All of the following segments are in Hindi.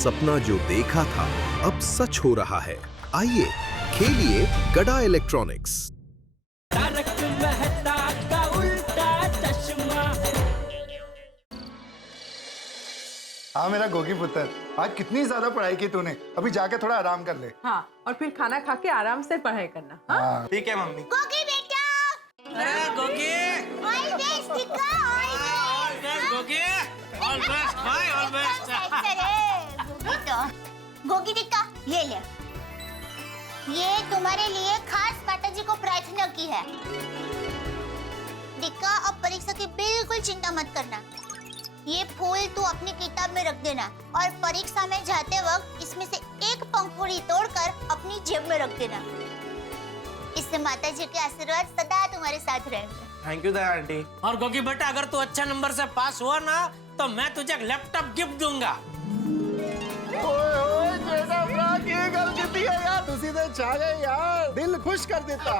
सपना जो देखा था अब सच हो रहा है। आइए खेलिए गड़ा इलेक्ट्रॉनिक्स। तारक मेहता का उल्टा चश्मा। हाँ मेरा गोगी पुत्र, आज कितनी ज्यादा पढ़ाई की तूने। अभी जाके थोड़ा आराम कर ले। हाँ, और फिर खाना खा के आराम से पढ़ाई करना। हाँ? ठीक है मम्मी। गोगी बेटा, अरे Gogi, all best tikka, all best. Gogi, all best भाई, ऑल बेस्ट। गोगी तो गोगी टिक्का ये ले, ये तुम्हारे लिए खास माता जी को प्रार्थना की है। टिक्का अब परीक्षा की बिल्कुल चिंता मत करना। ये फूल तू अपनी किताब में रख देना और परीक्षा में जाते वक्त इसमें से एक पंखुड़ी तोड़कर अपनी जेब में रख देना। इससे माता जी के आशीर्वाद सदा तुम्हारे साथ रहेंगे। Thank you Daya aunty. और गोगी बेटा, अगर तू अच्छा नंबर से पास हुआ ना तो मैं तुझे एक लैपटॉप गिफ्ट दूंगा। ओए बेटा भरा की गलती थी यार, तुसी तो चाह गए यार, दिल खुश कर देता।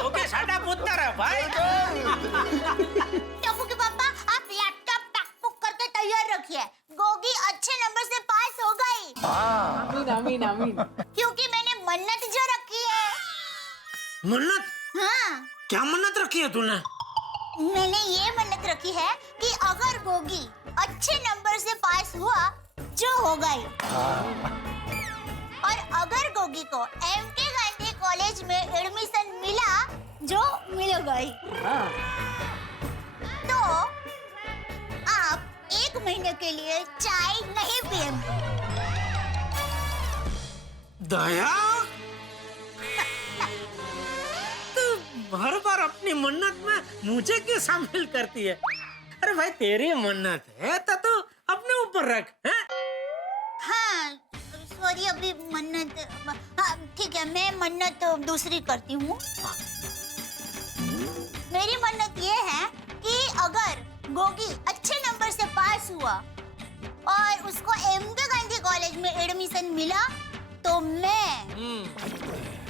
ओके साडा पुत्र है भाई। टप्पू के पापा, आप लैपटॉप पैक करके तैयार रखिए। गोगी अच्छे नंबर से पास हो गई। आमीन आमीन आमीन। क्योंकि मैंने मन्नत जो रखी है। मन्नत? हाँ, क्या मन्नत रखी है तूने? मैंने ये मन्नत रखी है कि अगर गोगी अच्छे नंबर से पास हुआ जो होगा ही, और अगर गोगी को एमके गांधी कॉलेज में एडमिशन मिला जो मिलेगा ही, तो आप 1 महीने के लिए चाय नहीं पिएंगे। दया, तू हर बार अपनी मन्नत में मुझे क्यों शामिल करती है? अरे भाई तेरी मन्नत है तो तू अपने ऊपर रख। हैं? हाँ, सॉरी अभी मन्नत, हाँ ठीक है, मैं मन्नत दूसरी करती हूँ। मेरी मन्नत ये है कि अगर गोगी अच्छे नंबर से पास हुआ और उसको एमके गांधी कॉलेज में एडमिशन मिला तो मैं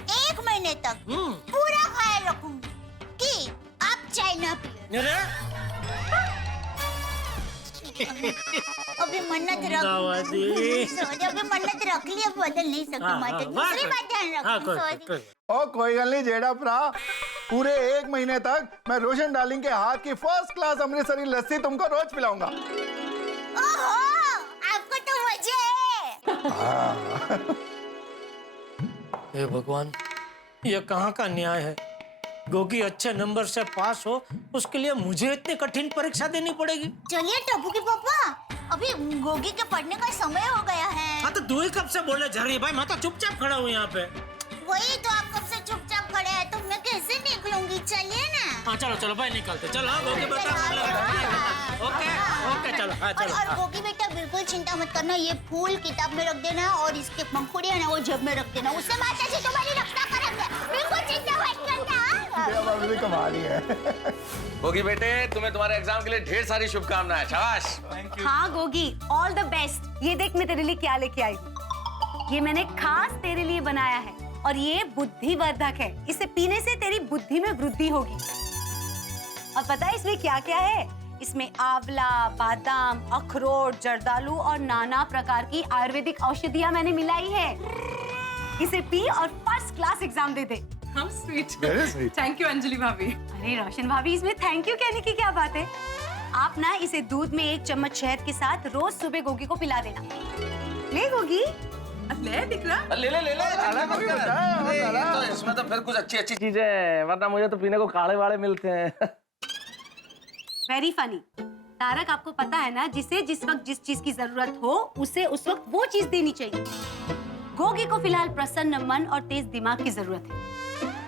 1 महीने तक पूरा ख्याल रखूंगी कि आप चाय ना पिए। अरे अभी मन्नत रख सॉरी, अभी मन्नत रख ली, अब बदल नहीं सकती माता। दूसरी बात ध्यान रखो, सॉरी। ओ कोई गल नहीं जेड़ा भरा, पूरे 1 महीने तक मैं रोशन डार्लिंग के हाथ की फर्स्ट क्लास अमृतसरी लस्सी तुमको रोज पिलाऊंगा। ओहो, आपको तो मजे है। हे भगवान, ये कहाँ का न्याय है? गोगी अच्छे नंबर से पास हो उसके लिए मुझे इतनी कठिन परीक्षा देनी पड़ेगी? चलिए टप्पू के पापा, अभी गोगी के पढ़ने का समय हो गया है। हाँ तो तू ही कब से बोले जा रही है भाई? मैं तो चुपचाप खड़ा हूँ यहाँ पे। वही तो, आप कब से चुपचाप खड़े हैं तो मैं कैसे निकलूंगी? चलिए ना। हाँ चलो चलो भाई निकलते, चलो। हाँ गोगी बेटा, ओके ओके चलो। हाँ चलो। और गोगी बेटा बिल्कुल चिंता मत करना, ये फूल किताब में रख देना और इसके पंखुड़ी है ना वो जेब में रख देना, उससे माता जी तुम्हारी रक्षा करेंगे। बिल्कुल चिंता मत करना। कमाल है। गोगी बेटे, तुम्हें तुम्हारे एग्जाम के लिए ढेर सारी शुभकामनाएं। शाबाश। Thank you. हाँ गोगी, ऑल द बेस्ट। ये देख मैं तेरे लिए क्या लेके आई हूँ। ये मैंने खास तेरे लिए बनाया है और ये बुद्धिवर्धक है। इसे पीने से तेरी बुद्धि में वृद्धि होगी। और पता है इसमें क्या क्या है? इसमें आंवला, बादाम, अखरोट, जर्दालू और नाना प्रकार की आयुर्वेदिक औषधियाँ मैंने मिलाई है। इसे पी और फर्स्ट क्लास एग्जाम दे दे। हम sweet. Very sweet. Thank you Anjali भाभी। अरे रोशन भाभी, इसमें थैंक यू कहने की क्या बात है? आप ना इसे दूध में 1 चम्मच शहद के साथ रोज सुबह गोगी को पिला देना। ले गोगी। ले दिख रहा? ले ले ले ले। तो इसमें तो फिर कुछ अच्छी अच्छी चीजें हैं, वरना मुझे तो पीने को काढ़े वाड़े मिलते हैं। Very funny. तारक, आपको पता है ना, जिसे जिस वक्त जिस चीज की जरूरत हो उसे उस वक्त वो चीज देनी चाहिए। गोगी को फिलहाल प्रसन्न मन और तेज दिमाग की जरूरत है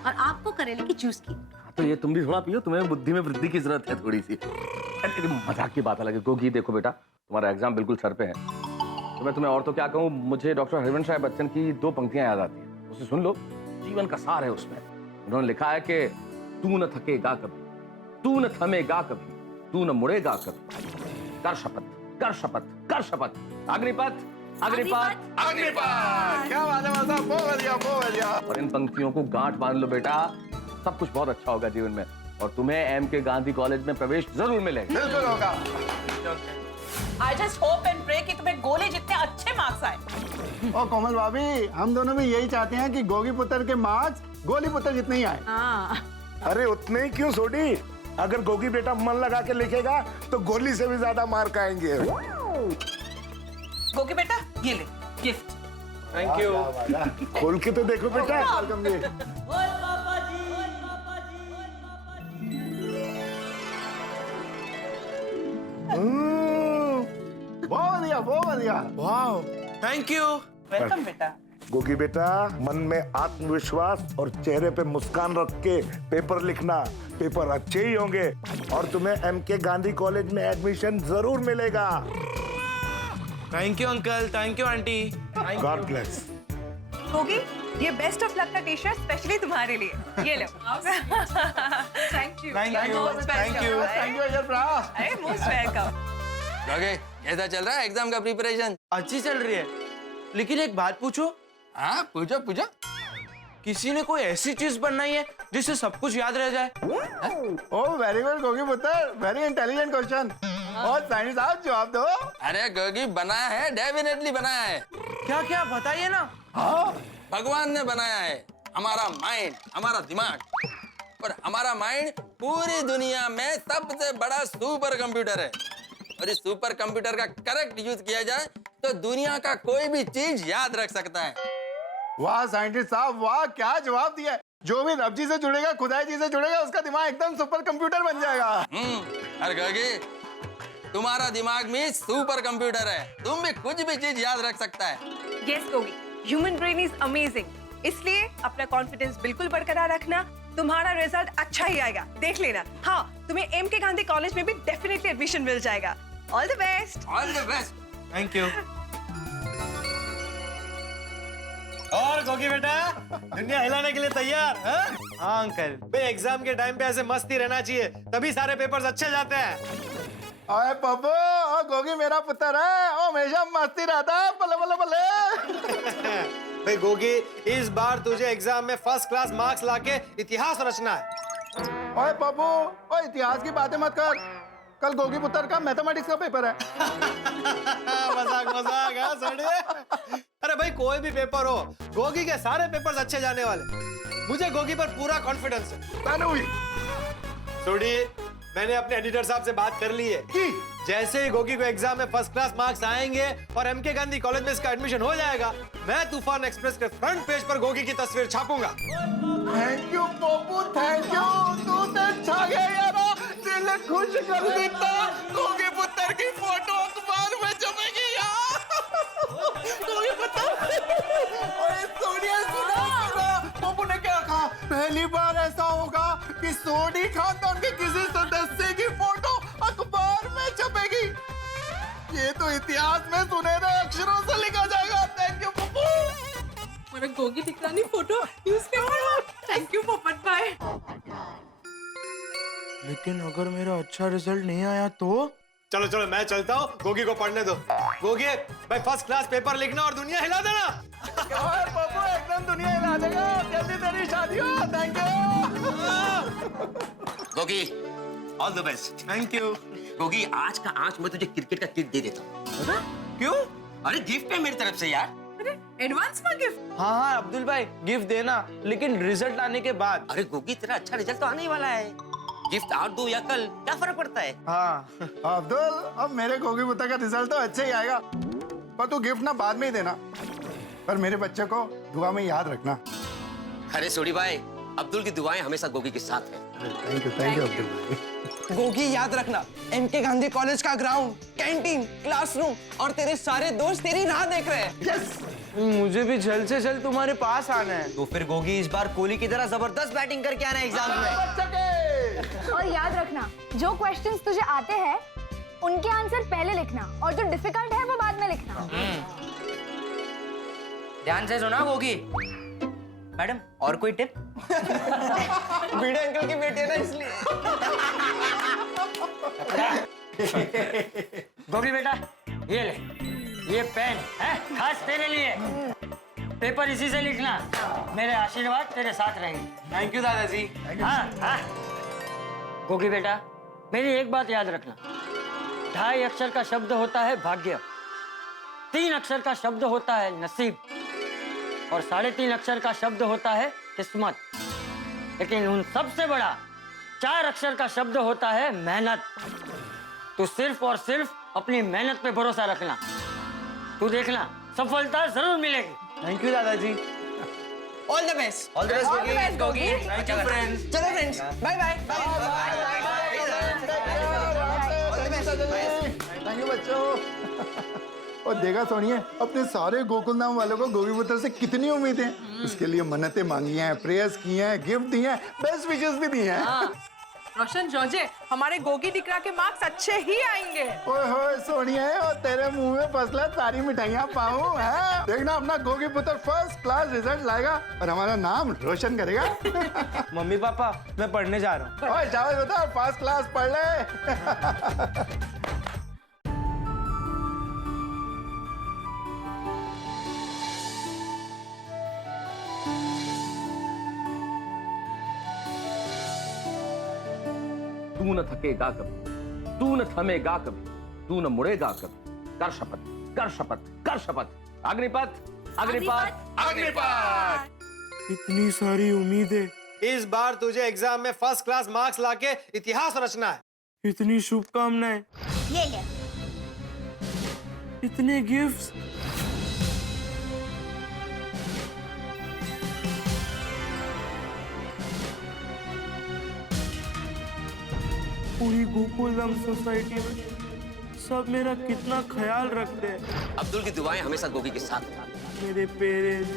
और आपको करेले की जूस की। तो ये तुम भी थोड़ा पियो, तुम्हें बुद्धि में वृद्धि की जरूरत है थोड़ी सी। मजाक की बात अलग है। गोगी देखो बेटा, तुम्हारा एग्जाम बिल्कुल सर पे है, तो मैं तुम्हें और तो क्या कहूँ, मुझे डॉक्टर हरिवंश राय बच्चन की 2 पंक्तियां याद आती है। उसे सुन लो, जीवन का सार है उसमें। उन्होंने लिखा है कि तू न थकेगा कभी, तू न थमेगा कभी, तू न मुड़ेगा कभी, कर शपथ, कर शपथ, कर शपथ, अग्निपथ, अग्निपथ, अग्निपथ। क्या बात है माता, बहुत बढ़िया, बहुत बढ़िया। और इन पंक्तियों को गांठ बांध लो बेटा, सब कुछ बहुत अच्छा होगा जीवन में और तुम्हें एमके गांधी कॉलेज में प्रवेश जरूर मिलेगा। बिल्कुल होगा। I just hope and pray कि तुम्हें गोले जितने अच्छे और कोमल भाभी, हम दोनों भी यही चाहते हैं कि गोगी पुत्र के मार्क्स गोली पुत्र जितने ही आए। हाँ अरे उतने ही क्यों सोडी? अगर गोगी बेटा मन लगा के लिखेगा तो गोली से भी ज्यादा मार्क आएंगे। गोगी बेटा ये ले गिफ्ट। Thank you. खोल के तो देखो बेटा। वेलकम जी। बहुत बढ़िया, बहुत बढ़िया। वाह, थैंक यू। वेलकम बेटा। गोगी बेटा, मन में आत्मविश्वास और चेहरे पे मुस्कान रख के पेपर लिखना। पेपर अच्छे ही होंगे और तुम्हें एमके गांधी कॉलेज में एडमिशन जरूर मिलेगा। Thank you uncle, thank you aunty. God bless. होगी ये बेस्ट ऑफ लक का टी शर्ट स्पेशली तुम्हारे लिए, ये लो। Thank you. Thank you, thank you. Thank you Ajay bro. अरे मोस्ट वेलकम। ओके, कैसा चल रहा है एग्जाम का प्रिपरेशन? अच्छी चल रही है, लेकिन एक बात पूछो। हाँ, पूछो पूछो। किसी ने कोई ऐसी चीज बनाई है जिससे सब कुछ याद रह जाए? ओह वेरी गुड गोगी पुत्र, वेरी इंटेलिजेंट क्वेश्चन। और साइंस साहब जवाब दो। अरे गोगी बनाया है, डेफिनेटली बनाया है। क्या क्या बताइए ना। भगवान ने बनाया है हमारा माइंड, हमारा दिमाग। और हमारा माइंड पूरी दुनिया में सबसे बड़ा सुपर कंप्यूटर है। और इस सुपर कंप्यूटर का करेक्ट यूज किया जाए तो दुनिया का कोई भी चीज याद रख सकता है। वाह साइंटिस्ट साहब, वाह क्या जवाब दिया है। जो भी रब जी से जुड़ेगा, खुदाई जी से जुड़ेगा, उसका दिमाग एकदम सुपर कंप्यूटर बन जाएगा। अरे गोगी, तुम्हारा दिमाग में सुपर कंप्यूटर है, तुम भी कुछ भी चीज याद रख सकता है। यस होगी, ह्यूमन ब्रेन इज अमेजिंग, इसलिए अपना कॉन्फिडेंस बिल्कुल बरकरार रखना। तुम्हारा रिजल्ट अच्छा ही आएगा, देख लेना। हाँ, तुम्हें एमके गांधी कॉलेज में भी डेफिनेटली एडमिशन मिल जाएगा। All the best. All the best. Thank you. और गोगी बेटा, दुनिया हिलाने के लिए तैयार? हाँ अंकल, भाई एग्जाम के टाइम पे ऐसे मस्ती रहना चाहिए, तभी सारे पेपर्स अच्छे जाते हैं। ओए पप्पू, ओ गोगी मेरा पुत्र है, ओ हमेशा मस्ती रहता है। बल्ले बल्ले बल्ले। भाई गोगी, इस बार तुझे एग्जाम में फर्स्ट क्लास मार्क्स लाके इतिहास रचना है। ओए पप्पू, ओ इतिहास की बातें मत कर, कल गोगी पुत्र का मैथमेटिक्स का पेपर है। मजाक मजाक, हाँ सोडिए। अरे भाई कोई भी पेपर हो, गोगी के सारे पेपर्स अच्छे जाने वाले। मुझे गोगी पर पूरा कॉन्फिडेंस है। सोडी, मैंने अपने एडिटर साहब से बात कर ली है कि जैसे ही गोगी को एग्जाम में फर्स्ट क्लास मार्क्स आएंगे और एमके गांधी कॉलेज में इसका एडमिशन हो जाएगा, मैं तूफान एक्सप्रेस के फ्रंट पेज पर गोगी की तस्वीर छापूंगा। Thank you Pappu, thank you. तू तो छा गया यार, दिल खुश कर देता। गोगी पुत्र की फोटो अखबार में छपेगी यार। गोगी पुत्र। ओए सोनिया, सुना पप्पू ने क्या कहा? पहली बार ऐसा होगा कि सोनी खानदान के किसी सदस्य की फोटो अखबार में छपेगी। ये तो इतिहास में सुनहरे अक्षरों से लिखा जाएगा। Thank you Pappu. मेरा गोगी दिखलानी फोटो यूज कर। थैंक यू पोपट भाई। लेकिन अगर मेरा अच्छा रिजल्ट नहीं आया तो? चलो चलो मैं चलता हूँ, गोगी को पढ़ने दो। गोगी भाई फर्स्ट क्लास पेपर लिखना और दुनिया हिला देना। ओए पप्पू, एकदम दुनिया हिला देगा। जल्दी तेरी शादी हो। Thank you. Gogi, all the best. Thank you. Gogi, आज का आज मैं तुझे क्रिकेट का किट दे देता हूँ। क्यों? अरे गिफ्ट है मेरी तरफ से यार। अरे एडवांस में गिफ्ट। हाँ हाँ अब्दुल भाई, गिफ्ट देना, लेकिन रिजल्ट आने के बाद। अरे गोगी, तेरा अच्छा रिजल्ट तो आने ही वाला है। गिफ्ट आज दो या कल, क्या फर्क पड़ता है? हाँ। अब्दुल, अब मेरे गोगी पुत्र का रिजल्ट तो अच्छा ही आएगा, पर तू गिफ्ट ना बाद में ही देना, पर मेरे बच्चे को दुआ में याद रखना। अरे सोडी भाई, अब्दुल की दुआएं हमेशा गोगी के साथ है। थैंक यू अब्दुल भाई। गोगी याद रखना, एमके गांधी कॉलेज का ग्राउंड, कैंटीन, क्लासरूम और तेरे सारे दोस्त तेरी राह देख रहे हैं। यस। मुझे भी जल्द से जल्द तुम्हारे पास आना है। तो फिर गोगी इस बार कोहली की तरह जबरदस्त बैटिंग करके आना एग्जाम में। और याद रखना, जो क्वेश्चंस तुझे आते हैं उनके आंसर पहले लिखना और जो डिफिकल्ट है वो बाद में लिखना। ध्यान से सुना गोगी। मैडम और कोई टिप? बीड़े अंकल की बेटी है ना इसलिए। गोगी बेटा, ये ले, ये पेन है खास तेरे लिए। पेपर इसी से लिखना। मेरे आशीर्वाद तेरे साथ रहेंगे। थैंक यू दादाजी। हाँ हाँ। गोगी बेटा, मेरी एक बात याद रखना, 2.5 अक्षर का शब्द होता है भाग्य, 3 अक्षर का शब्द होता है नसीब और 3.5 अक्षर का शब्द होता है किस्मत, लेकिन उन सबसे बड़ा 4 अक्षर का शब्द होता है मेहनत। तू सिर्फ और सिर्फ अपनी मेहनत पे भरोसा रखना, तू देखना सफलता जरूर मिलेगी। थैंक यू दादाजी। All the best. All the best Gogi. Thank you friends. चलो friends, bye bye. Thank you बच्चों। और देखा सोनिया, अपने सारे गोकुल नाम वालों को गोगी पुत्र से कितनी उम्मीदें हैं। उसके लिए मन्नतें मांगी हैं, प्रेयर्स की हैं, गिफ्ट दिए हैं, बेस्ट विशेस भी दी हैं। रोशन जॉर्जे, हमारे गोगी डिकरा के मार्क्स अच्छे ही आएंगे। ओए होए सोनिया, और तेरे मुंह में फसला सारी मिठाइयाँ पाऊं है। देखना अपना गोगी पुत्र फर्स्ट क्लास रिजल्ट लाएगा और हमारा नाम रोशन करेगा। मम्मी पापा, मैं पढ़ने जा रहा हूँ। ओए जाओ बेटा, फर्स्ट क्लास पढ़ ले। तू न थकेगा कभी, तू न थमेगा कभी, तू न मुड़ेगा कभी। कर शपथ, कर शपथ, कर शपथ। अग्निपथ, अग्निपथ, अग्निपथ। इतनी सारी उम्मीदें। इस बार तुझे एग्जाम में फर्स्ट क्लास मार्क्स लाके इतिहास रचना है। इतनी शुभकामनाएं, ये ले। इतने गिफ्ट्स। पूरी गोकुलधाम सोसाइटी में सब मेरा कितना ख्याल रखते हैं। अब्दुल की दुआएं हमेशा गोगी के साथ हैं। मेरे पेरेंट्स,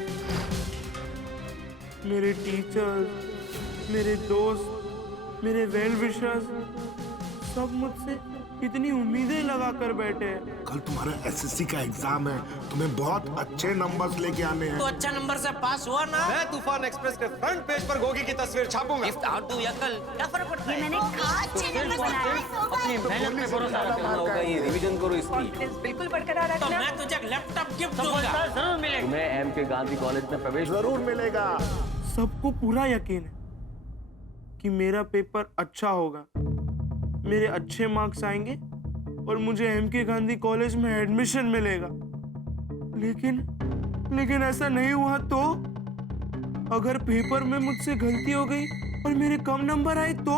मेरे टीचर्स, मेरे दोस्त, मेरे वेल विशर्स, सब मुझसे इतनी उम्मीदें लगा कर बैठे हैं। कल तुम्हारा एसएससी का एग्जाम है, तुम्हें बहुत अच्छे नंबर्स लेके आने हैं। तो अच्छा नंबर से पास हुआ ना। मैं तूफान एक्सप्रेस के फ्रंट पेज पर गोगी की तस्वीर छापूंगा। या कल क्या फर्क पड़ता है? मैंने अच्छे नंबर से पास होगा। अपनी मेहनत पे भरोसा रखना होगा, ये रिवीजन करो इसकी। कॉन्फिडेंस बिल्कुल बरकरार तो रखना। मैं तुझे लैपटॉप गिफ्ट दूंगा। सफलता जरूर मिलेगी। तुम्हें एमके गांधी कॉलेज में प्रवेश जरूर मिलेगा। सबको पूरा यकीन है कि मेरा पेपर अच्छा होगा, मेरे अच्छे मार्क्स आएंगे और मुझे एमके गांधी कॉलेज में एडमिशन मिलेगा। लेकिन ऐसा नहीं हुआ तो? अगर पेपर में मुझसे गलती हो गई और मेरे कम नंबर आए तो?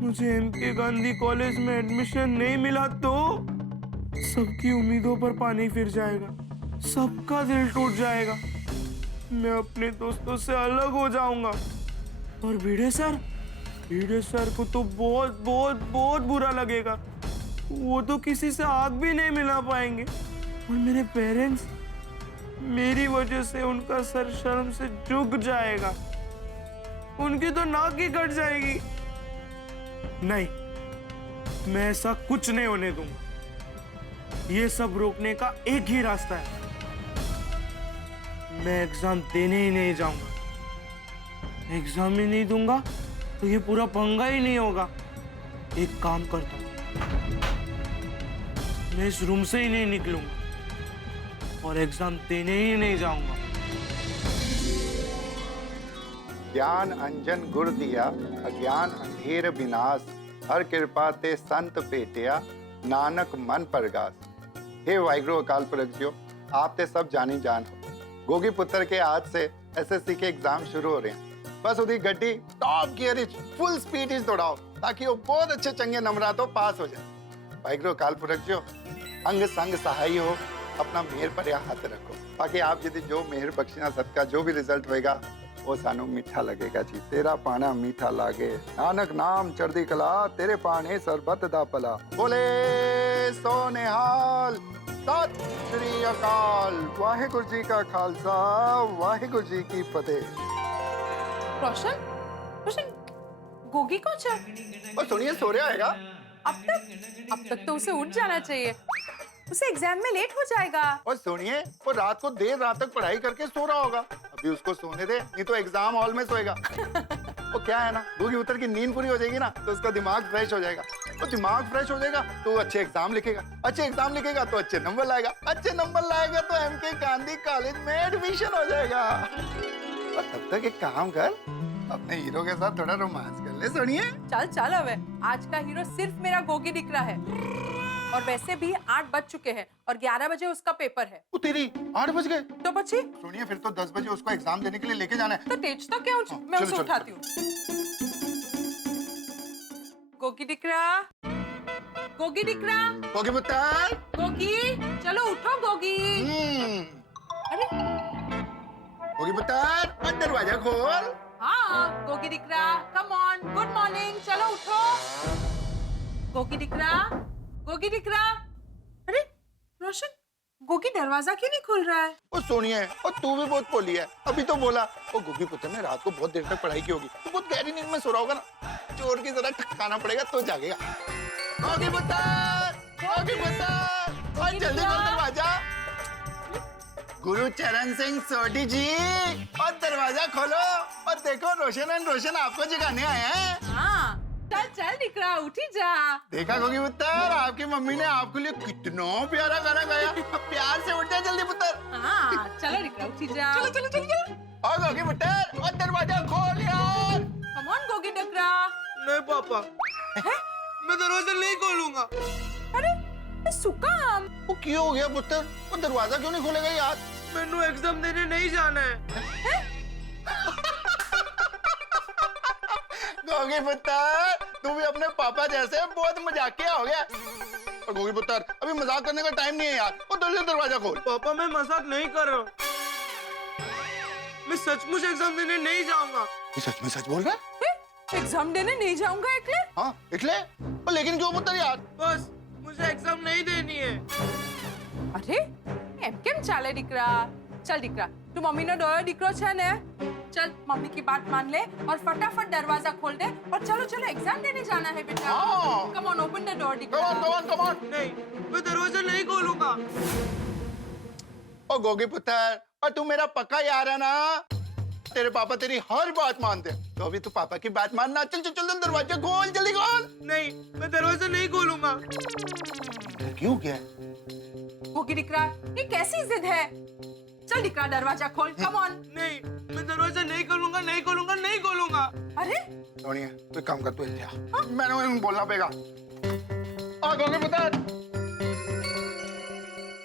मुझे एमके गांधी कॉलेज में एडमिशन नहीं मिला तो? सबकी उम्मीदों पर पानी फिर जाएगा, सबका दिल टूट जाएगा, मैं अपने दोस्तों से अलग हो जाऊंगा। और भिड़े सर को तो बहुत बहुत बहुत बुरा लगेगा। वो तो किसी से आग भी नहीं मिला पाएंगे। और मेरे पेरेंट्स, मेरी वजह से उनका सर शर्म से झुक जाएगा, उनकी तो नाक ही कट जाएगी। नहीं, मैं ऐसा कुछ नहीं होने दूंगा। ये सब रोकने का एक ही रास्ता है, मैं एग्जाम देने ही नहीं जाऊंगा। एग्जाम ही नहीं दूंगा तो ये पूरा पंगा ही नहीं होगा। एक काम करता हूं, मैं इस रूम से ही नहीं निकलूंगा और एग्जाम देने ही नहीं जाऊंगा। ज्ञान अंजन गुर दिया, अज्ञान अंधेर विनाश, हर कृपा ते संत पेटिया, नानक मन परगास। हे वाहिगुरु अकाल पुरख जियो, आप ते सब जानी जान हो। गोगी पुत्र के आज से एसएससी के एग्जाम शुरू हो रहे हैं। बस उदी गड्डी टॉप गियर इच फुल स्पीड इच दौड़ाओ ताकि वो बहुत अच्छे चंगे नंबर तो पास हो जाए। वाहिगुरु अकाल पुरख जियो, अंग संग सहाय हो, अपना मेहर पर हाथ रखो ताकि आप यदि जो मेहर बख्शिना सदका जो भी रिजल्ट होएगा वो सानू मीठा लगेगा जी। तेरा पाना मीठा लागे, नानक नाम चढ़दी कला, तेरे पाने सरबत दा पला। बोले सो निहाल, सत श्री अकाल। वाहिगुरु जी का खालसा, वाहिगुरु जी की फतेह। रोशन, गोगी को चल। और सुनिए, सो रहा हैगा। अब तक तो उसे उठ जाना चाहिए, उसे एग्जाम में लेट हो जाएगा। और सुनिए, वो रात को देर रात तक पढ़ाई करके सो रहा होगा, अभी उसको सोने दे, नहीं तो एग्जाम हॉल में सोएगा। वो क्या है ना, गोगी पुत्र की नींद पूरी हो जाएगी ना तो उसका दिमाग फ्रेश हो जाएगा, तो दिमाग फ्रेश हो जाएगा तो अच्छे एग्जाम लिखेगा, अच्छे एग्जाम लिखेगा तो अच्छे नंबर लाएगा, अच्छे नंबर लाएगा तो एमके गांधी कॉलेज में एडमिशन हो जाएगा। और तब तक एक काम कर, अपने हीरो के साथ थोड़ा रोमांस कर ले। सुनिए, चल अब आज का हीरो सिर्फ मेरा गोगी दिख रहा है। और वैसे भी 8 बज चुके हैं और 11 बजे उसका पेपर है। ओ तेरी 8 बज गए। तो बच्ची सोनिया फिर तो 10 बजे उसको एग्जाम देने के लिए लेके जाना है। तो तेज तो क्या हूँ मैं चलो, उसे चलो। उठाती हूँ। गोगी दिकरा, गोगी दिकरा, गोगी पुत्र, गोगी चलो उठो गोगी। अरे गोगी पुत्र, दरवाजा खोल। हाँ गोगी दिकरा, कम ऑन, गुड मॉर्निंग, चलो उठो। गोगी दिकरा, गोगी दिकरा। अरे रोशन, गोगी दरवाजा क्यों नहीं खुल रहा है? ओ सोनिया और तू भी बहुत पोली है। अभी तो बोला ओ गोगी पुत्र ने रात को बहुत देर तक पढ़ाई की होगी, तो बहुत गहरी नींद में सो रहा होगा ना, चोर की जरा ठकाना पड़ेगा तो जागेगा। गोगी पुत्र, गोगी पुत्र, और जल्दी खोल दरवाजा। गुरु चरण सिंह सोढ़ी जी, और दरवाजा खोलो और देखो रोशन एंड रोशन आपको जगाने आए हैं। हाँ चल चल दिकरा, उठी जा। देखा गोगी पुत्र, आपकी मम्मी ने आपके लिए कितना प्यारा गाना गाया। अब प्यार से उठ जा जल्दी पुत्र। हाँ चलो दिकरा, उठी जा। चलो चलो चलो। और गोगी पुत्र, और दरवाजा खोल यार। कम ऑन गोगी दिकरा। नहीं पापा, मैं दरवाजा नहीं खोलूंगा। अरे सुकाम, वो क्यों हो गया पुत्र? वो दरवाजा क्यों नहीं खोलेगा यार? मैंने एग्जाम देने नहीं जाना है। गोगी पुत्र, तू भी अपने पापा जैसे बहुत मजाकिया हो गया। और गोगी पुत्र, अभी मजाक करने का टाइम नहीं है यार। वो जल्दी दरवाजा खोल। पापा मैं मजाक नहीं कर रहा हूँ, मैं सचमुच एग्जाम देने नहीं जाऊंगा। ये सच में सच बोल रहा है? एग्जाम देने नहीं जाऊंगा एकले? हाँ एकले? लेकिन क्यों पुत्र यार? बस मुझे एग्जाम नहीं देनी है। अरे एम केम चाले दिकरा? चल दिकरा, तू मम्मी ने डोयो दिकरो छे ने? चल मम्मी की बात मान ले और फटाफट दरवाजा खोल दे और चलो चलो एग्जाम देने जाना है बेटा। हाँ। Come on open the door दिकरा। Come on. नहीं, मैं दरवाजा नहीं खोलूंगा। ओ गोगी पुत्र, और तू मेरा पक्का यार है ना? तेरे पापा तेरी हर बात मानते हैं, तो अभी तू पापा की बात मानना। चल चल चल दरवाजा खोल, जल्दी खोल। नहीं, मैं दरवाजा नहीं खोलूंगा। क्यों क्या? गोगी दिकरा, ये कैसी जिद है? चल दिकरा दरवाजा खोल, कम ऑन। नहीं, मैं दरवाजा नहीं खोलूंगा, नहीं खोलूंगा, नहीं खोलूंगा। अरे सोनिया तू एक काम कर, तू इधर आ। मैंने उन्हें बोलना पड़ेगा। गोगी पुत्र,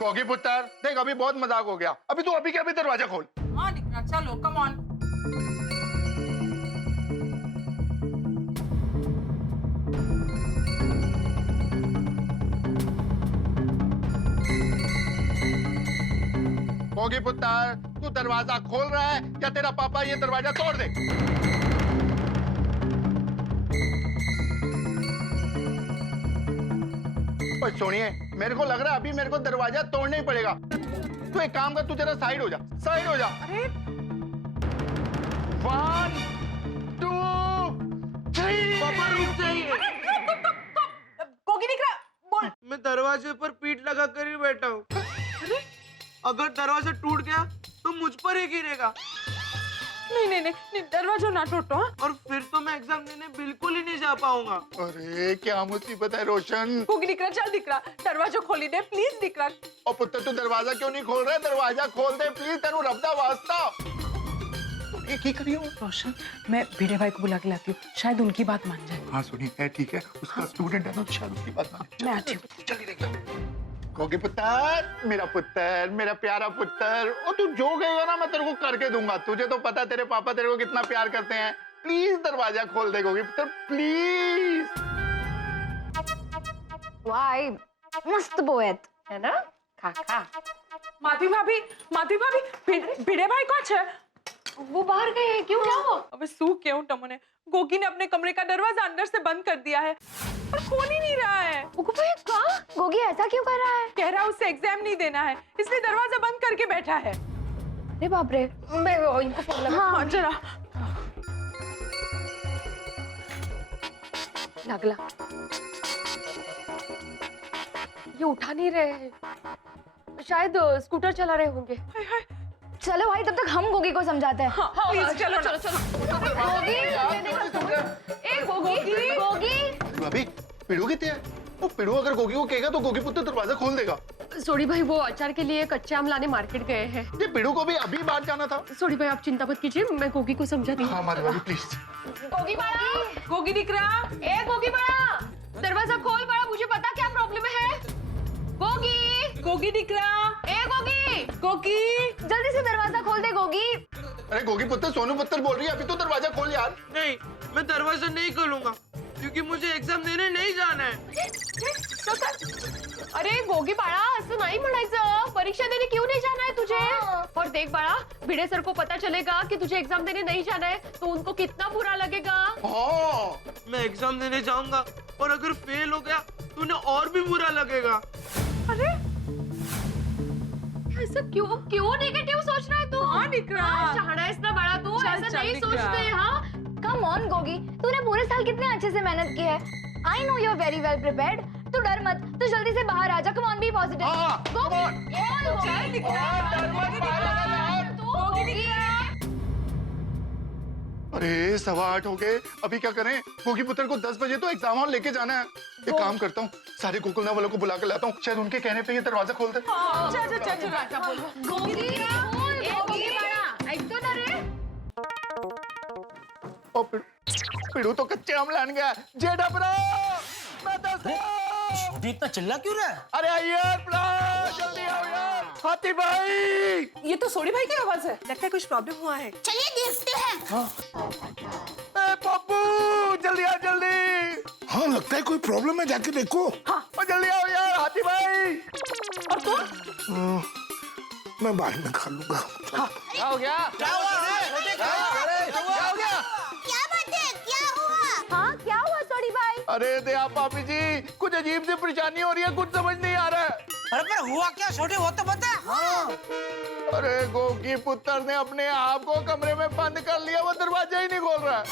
गोगी पुत्र, देख अभी बहुत मजाक हो गया। अभी तू अभी के अभी दरवाजा खोल। हाँ दिकरा, चलो कम ऑन। गोगी पुत्र, तू दरवाजा खोल रहा है या तेरा पापा ये दरवाजा तोड़ दे? ओए सोनिए, मेरे को लग रहा है अभी मेरे को दरवाजा तोड़ना ही पड़ेगा। तू एक काम कर, तू जरा साइड हो जा, साइड हो जा। अरे 1 2 3। पापा रुक जाइए। गोगी दिकरा बोल। मैं दरवाजे पर पीठ लगा कर ही बैठा हूँ। अगर दरवाजा टूट गया तो मुझ पर ही गिरेगा। नहीं दरवाजा ना टूटो। और फिर तो मैं एग्जाम देने बिल्कुल ही नहीं जा पाऊंगा। अरे क्या मुसीबत है रोशन। गोगी दिकरा, चल दिकरा, दरवाजा खोली दे प्लीज दिकरा। और पुत्र तू दरवाजा क्यों नहीं खोल रहा है? दरवाजा खोल दे प्लीज, तेनू रब दा वास्ता। की करी हो? रोशन, मैं भिड़े भाई को बुला के लाती हूँ, शायद उनकी बात मान जाए। हाँ सुनी है, ठीक है, उसका स्टूडेंट है ना, शायद उसकी बात माने। मैं आती हूँ। जल्दी देखिए। गोगी पुत्र, मेरा पुत्र, मेरा प्यारा पुत्र, और तू जो कहेगा ना मैं तेरे को करके दूंगा। तुझे तो पता है तेरे पापा तेरे को कितना प्यार करते हैं। प्लीज दरवाजा खोल दे गोगी पुत्र, प्लीज। वाह मस्त पोएत है ना? खा खा। माधवी भाभी, भिड़े भाई कौन है? वो बाहर गए हैं, क्यों? क्या हुआ? अबे सू क्यों टमने? गोगी ने अपने कमरे का दरवाजा अंदर से बंद कर दिया है और खोल ही नहीं रहा है। गोगी ऐसा क्यों कर रहा है? कह रहा है उसे एग्जाम नहीं देना है, इसलिए दरवाजा बंद करके बैठा है। अरे बाप रे, मैं इनको फोन लगा। हाँ जरा लगला। ये उठा नहीं रहे हैं, शायद स्कूटर चला रहे होंगे। चलो भाई, तब तक हम गोगी को समझाते हैं। हाँ, प्लीज चलो चलो चलो। गोगी भाभी पिड़ू कितने है? वो पिड़ू अगर गोगी को कहेगा तो गोगी पुत्र दरवाजा खोल देगा। सोडी भाई, वो अचार के लिए कच्चे आम लाने मार्केट गए हैं। ये पिड़ू को भी अभी बाहर जाना था। सोडी भाई आप चिंता मत कीजिए, मैं गोगी को समझाती हूँ। हाँ हमारे भाभी प्लीज। गोगी बड़ा, गोगी दिख रहा। ए गोगी बड़ा, दरवाजा खोल बड़ा, मुझे पता क्या प्रॉब्लम है। गोगी गोगी दिकरा, ए गोगी गोगी जल्दी से दरवाजा खोल दे गोगी। अरे गोगी पुत्र सोनू पुत्र बोल रही है, अभी तो दरवाजा खोल यार। नहीं, मैं दरवाजा नहीं खोलूंगा क्योंकि मुझे एग्जाम देने नहीं जाना है। अरे गोगी बाळा, असं नाही म्हणायचं, परीक्षा देने क्यों नहीं जाना है तुझे? और देख बाळा, भिड़े सर को पता चलेगा कि तुझे एग्जाम देने नहीं जाना है तो उनको कितना बुरा लगेगा। मैं एग्जाम देने जाऊंगा और अगर फेल हो गया तो उन्हें और भी बुरा लगेगा। अरे ऐसा क्यों नेगेटिव सोच रहा है तू? हाँ निकरा, शहाना है इतना बड़ा तू, चल, ऐसा चल, नहीं निकरा। सोचते। हाँ कम ऑन गोगी, तूने पूरे साल कितने अच्छे से मेहनत की है। I know you are very well prepared. तू डर मत, तू जल्दी से बाहर आ जा। Come on, be positive. चल निकरा, गोगी निकरा। अरे 8:15 हो गए, अभी क्या करें? गोगी पुत्र को 10 बजे तो एग्जाम हॉल लेके जाना है। एक काम करता हूँ, सारे गोकुलना वालों को बुला कर लाता हूँ, शायद उनके कहने पे ये दरवाजा खोल दे। चल बोल। गोगी बाळा, ऐकतो ना रे? ओ पिड़ू तो कच्चे आम लान गया। जे डबरा, मैं दस छोटी इतना चिल्ला क्यों रहा है? अरे यार जल्दी आओ यार। हाथी भाई, ये तो सोडी भाई की आवाज है। लगता है कुछ प्रॉब्लम हुआ है। चलिए देखते हैं। ए पप्पू जल्दी आ जल्दी। हाँ लगता है कोई प्रॉब्लम है, जाके देखो। हाँ जल्दी आओ यार हाथी भाई। और तुम? मैं बाद में खा लूंगा। क्या हो गया? क्या बात है, क्या हुआ? हाँ क्या हुआ सोडी भाई? अरे दया पापी जी, कुछ अजीब सी परेशानी हो रही है, कुछ समझ नहीं आ रहा है। अरे पर हुआ क्या छोटे, वो तो बता। अरे गोगी पुत्र ने अपने आप को कमरे में बंद कर लिया, वो दरवाजा ही नहीं खोल रहा है।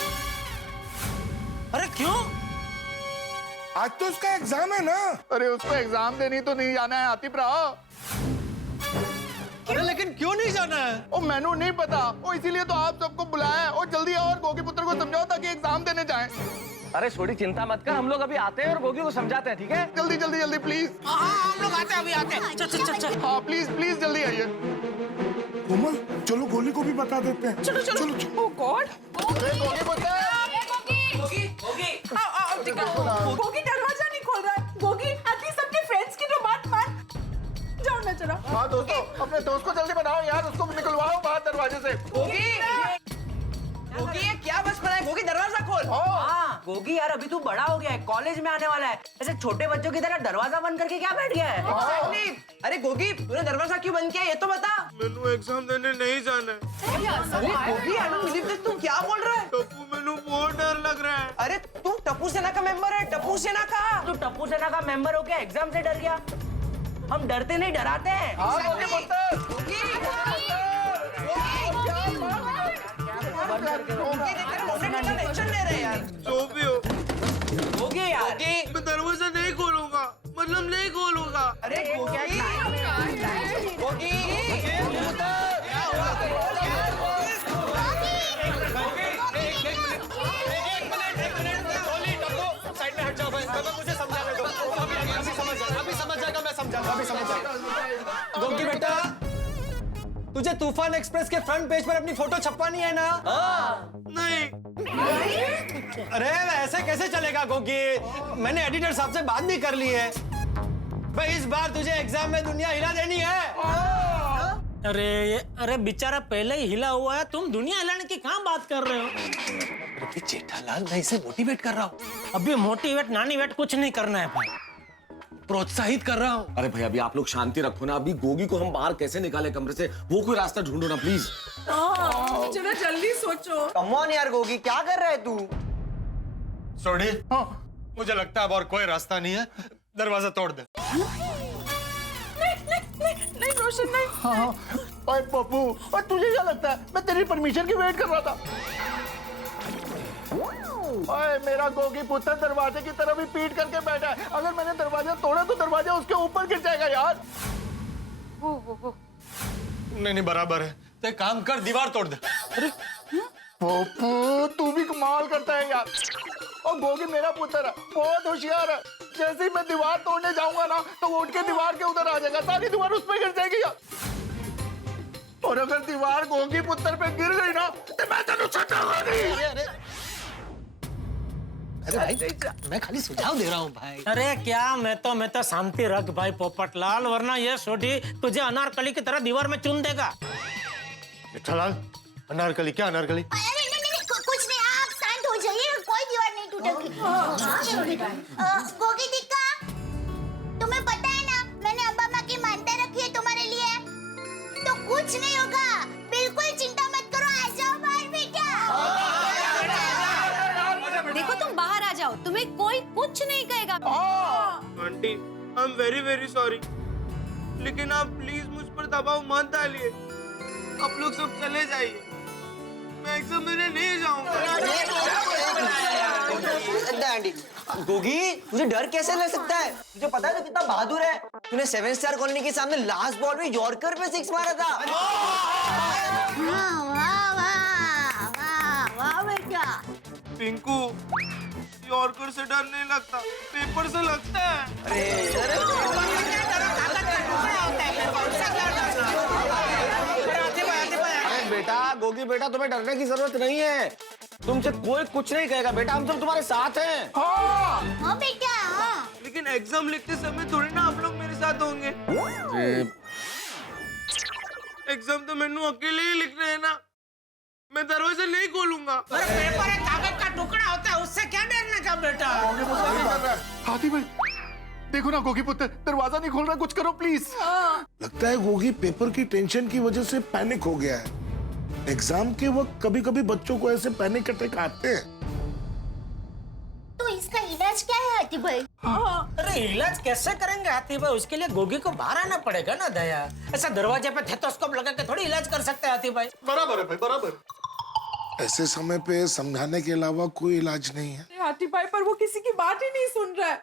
अरे क्यों? आज तो उसका एग्जाम है ना। अरे उसको एग्जाम देनी तो नहीं जाना है आतिफ राव। अरे लेकिन क्यों नहीं जाना है? ओ मैनू नहीं पता, ओ इसीलिए तो आप सबको बुलाया है। और जल्दी आओ और गोगी पुत्र को समझाओ ताकि एग्जाम देने जाएं। अरे छोड़ी चिंता मत कर, हम लोग अभी आते हैं और गोगी को समझाते हैं, ठीक है? जल्दी जल्दी जल्दी प्लीज। हाँ हम लोग आते हैं, अभी आते हैं। चल चल चल चल। हाँ प्लीज प्लीज जल्दी आइए। कोमल चलो गोली को भी बता देते हैं। चलो चलो चलो। ओह गॉड, गोगी पुत्र, गोगी दरवाजा नहीं खोल रहा है। गोगी एटलीस्ट अपने फ्रेंड्स की तो बात मान। जाओ ना चलो। हाँ दोस्तों, अपने दोस्त को जल्दी बनाओ यार, उसको निकलवाओ बाहर दरवाजे से। गोगी ये क्या बस पड़ा है? गोगी दरवाजा खोल। हाँ गोगी यार, अभी तू बड़ा हो गया है, कॉलेज में आने वाला है, ऐसे छोटे बच्चों की तरह दरवाजा बंद करके क्या बैठ गया है? Exactly। अरे गोगी तूने दरवाजा क्यों बंद किया ये तो बता। मैंने एग्जाम देने नहीं जाना है। अरे Gogi I don't believe this, तू क्या बोल रहा है? टप्पू मैंने बहुत डर लग रहा है। अरे तू टप्पू सेना का मेंबर है, टप्पू सेना का। तू टप्पू सेना का मेंबर हो क्या एग्जाम से डर गया? हम डरते नहीं डराते हैं। टेंशन ले रहे यार। जो भी हो, गोगी यार, मैं दरवाजा नहीं खोलूंगा, मतलब नहीं खोलूंगा। अरे गोगी, गोगी, साइड में हट जाओ भाई, मुझे समझाने दो। अभी समझ जाएगा, मैं समझाऊंगा, अभी समझ जाएगा। गोगी बेटा, तुझे तूफान एक्सप्रेस के फ्रंट पेज पर अपनी फोटो छपवानी है ना? नहीं। अरे ऐसे कैसे चलेगा गोगी? मैंने एडिटर साहब से बात भी कर ली है भाई, इस बार तुझे एग्जाम में दुनिया हिला देनी है। अरे बेचारा पहले ही हिला हुआ है, तुम दुनिया हिलाने की कहाँ बात कर रहे हो? जेठालाल, मैं इसे मोटिवेट कर रहा हूँ। अभी मोटिवेट नानीवेट कुछ नहीं करना है भाई, प्रोत्साहित कर रहा हूँ। अरे भाई अभी आप लोग शांति रखो ना, अभी गोगी को हम बाहर कैसे निकाले कमरे से, वो कोई रास्ता ढूंढो ना प्लीज। चलो जल्दी सोचो। कम ऑन यार गोगी, क्या कर रहा है तू? सोडी, मुझे लगता है अब और कोई रास्ता नहीं है, दरवाजा तोड़ दे। नहीं रोशन नहीं। हाँ ओए पप्पू, और तुझे क्या लगता है मैं तेरी परमिशन की वेट कर रहा था? ओए मेरा गोगी पुत्र दरवाजे की तरफ ही पीट करके बैठा है, अगर मैंने दरवाजा तोड़ा तो दरवाजा उसके ऊपर गिर जाएगा यार। नहीं बराबर है, तो एक काम कर, दीवार तोड़ दे। अरे पप्पू तू भी कमाल करता है यार। और गोगी मेरा पुत्र है, बहुत होशियार है, जैसे ही मैं दीवार तोड़ने जाऊंगा ना तो वो उठ के दीवार के उधर आ जाएगा, सारी दीवार उस पर गिर जाएगी यार। और अगर दीवार गोगी पुत्र पे गिर गई ना तो मैं तेरे छटाऊंगा नहीं। अरे भाई मैं खाली सुझाव दे रहा हूँ भाई। अरे क्या, मैं तो शांति रख भाई पोपटलाल, वरना ये सोटी तुझे अनारकली की तरह दीवार में चुन देगा। जेठालाल, अनारकली क्या अनारकली? नहीं, कुछ नहीं, आप शांत हो जाइए, कोई दीवार नहीं टूटेगी। गोगी दिक्का, तुम्हें पता है ना, मैंने अम्बा माँ की मानता रखी है तुम्हारे लिए, तो कुछ नहीं होगा, बिल्कुल चिंता मत करो, आ जाओ बाहर बेटा। देखो तुम बाहर आ जाओ, तुम्हें कोई कुछ नहीं कहेगा। Aunty, I am very very sorry, लेकिन आप प्लीज मुझ पर दबाव मत डालिए। आप लोग सब चले जाइए, मैं एग्जाम देने नहीं जाऊंगा। आंटी, गोगी तुझे डर कैसे लग सकता है? तुझे पता है तू कितना बहादुर है? तूने 7 स्टार कॉलोनी के सामने लास्ट बॉल में यॉर्कर पे 6 मारा था। वाह वाह वाह वाह वाह बेटा। पिंकू, यॉर्कर से डर नहीं लगता, पेपर से लगता है। अरे बेटा, गोगी बेटा, तुम्हें डरने की जरूरत नहीं है, तुमसे कोई कुछ नहीं कहेगा बेटा, हम सब तुम्हारे साथ हैं। हाँ बेटा, हाँ। लेकिन एग्जाम लिखते समय थोड़ी ना आप लोग मेरे साथ होंगे। एग्जाम तो मैंने अकेले ही लिखने हैं ना, मैं दरवाजा नहीं खोलूंगा। पेपर एक कागज का टुकड़ा होता है, उससे क्या डरने का बेटा। हाथी भाई, देखो ना गोगी पुत्र दरवाजा नहीं खोल रहा, कुछ करो प्लीज। लगता है गोगी पेपर की टेंशन की वजह से पैनिक हो गया है। एग्जाम के वक्त कभी कभी बच्चों को ऐसे पैनिक अटैक आते हैं। तो इसका इलाज क्या है हाथी भाई? अरे इलाज कैसे करेंगे हाथी भाई, उसके लिए गोगी को बाहर आना पड़ेगा ना दया। ऐसा दरवाजे पे थेटोस्कोप लगा के थोड़ी इलाज कर सकते हैं हाथी भाई। बराबर है भाई, बराबर। ऐसे समय पे समझाने के अलावा कोई इलाज नहीं है। हाथी भाई, पर वो किसी की बात ही नहीं सुन रहा है।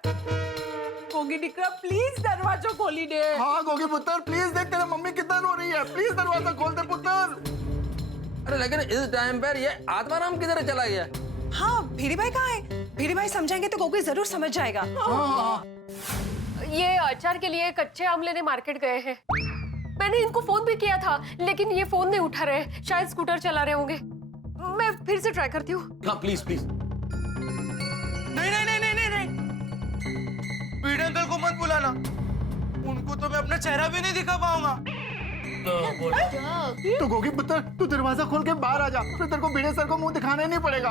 गोगी दिक्रा, प्लीज दरवाजा खोली दे। हाँ गोगी पुत्र प्लीज, देख तेरा मम्मी कितना रो रही है, प्लीज दरवाजा खोल दे पुत्र। अरे लेकिन इस टाइम पर ये आत्माराम किधर चला गया? हाँ, भीड़ी भाई कहाँ है? भीड़ी भाई समझाएंगे तो गोगी जरूर समझ जाएगा। ये अचार के लिए कच्चे आम लेने मार्केट गए हैं। मैंने इनको फोन भी किया था, लेकिन ये फोन नहीं उठा रहे, शायद स्कूटर चला रहे होंगे। मैं फिर से ट्राई करती हूँ। हाँ प्लीज प्लीज। नहीं नहीं नहीं नहीं नहीं, वीडियो अंकल को मत बुलाना, उनको तो मैं अपना चेहरा भी नहीं दिखा पाऊंगा। तो गोगी पुत्र तू दरवाजा खोल के बाहर आ जा, फिर तेरे को भिड़े सर को मुंह दिखाना ही नहीं पड़ेगा।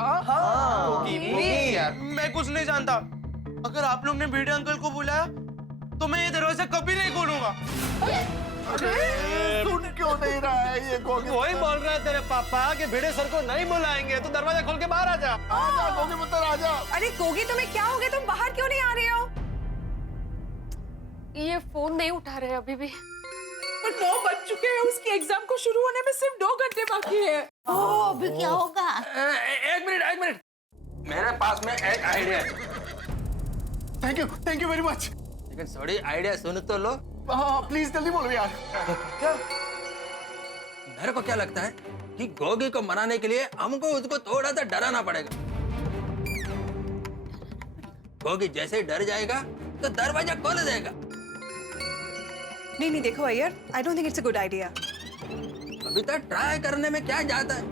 यार मैं कुछ नहीं जानता, अगर आप लोग ने वीडियो अंकल को बुलाया तो मैं ये दरवाजा कभी नहीं खोलूंगा। अरे सुन क्यों नहीं रहा है ये गोगी? वही बोल रहा है तेरे पापा कि भिड़े सर को नहीं बुलाएंगे, तो दरवाजा खोल के बाहर आ जा। आजा गोगी पुत्र आजा। अरे गोगी, तुम्हें क्या हो गया? तुम बाहर क्यों नहीं आ रहे हो? ये फोन नहीं उठा रहे अभी भी। 9 बज चुके हैं, उसकी एग्जाम को शुरू होने में सिर्फ 2 घंटे बाकी है। अभी क्या होगा? एक मिनट, मेरे पास में एक आइडिया है। Thank you very much. लेकिन थोड़ी आइडिया सुन तो लो। हाँ प्लीज जल्दी बोलो यार। क्या? मेरे को क्या लगता है कि गोगी को मनाने के लिए हमको उसको थोड़ा सा डराना पड़ेगा। गोगी जैसे ही डर जाएगा तो दरवाजा खोल देगा। नहीं, देखो Iyer, I don't think it's a good idea. अभी तक ट्राई करने में क्या जाता है?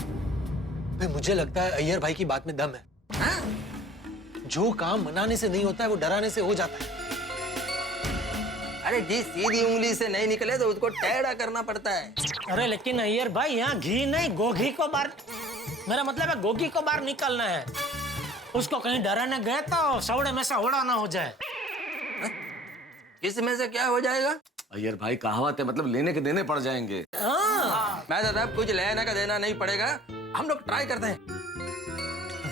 भाई मुझे लगता है अय्यर भाई की बात में दम है। हाँ? जो काम मनाने से नहीं होता है वो डराने से हो जाता है। अरे जी, सीधी उंगली से नहीं निकले तो उसको टेढ़ा करना पड़ता है। अरे लेकिन अय्यर भाई, यहाँ घी नहीं, गोगी को बाहर, मेरा मतलब है गोगी को बाहर निकलना है। उसको कहीं डराने गए तो सौड़े में से ओड़ा ना हो जाए। इसमें से क्या हो जाएगा? अय्यर भाई कहावत है, मतलब लेने के देने पड़ जाएंगे। मैं तो तब कुछ लेने का देना नहीं पड़ेगा, हम लोग ट्राई करते हैं।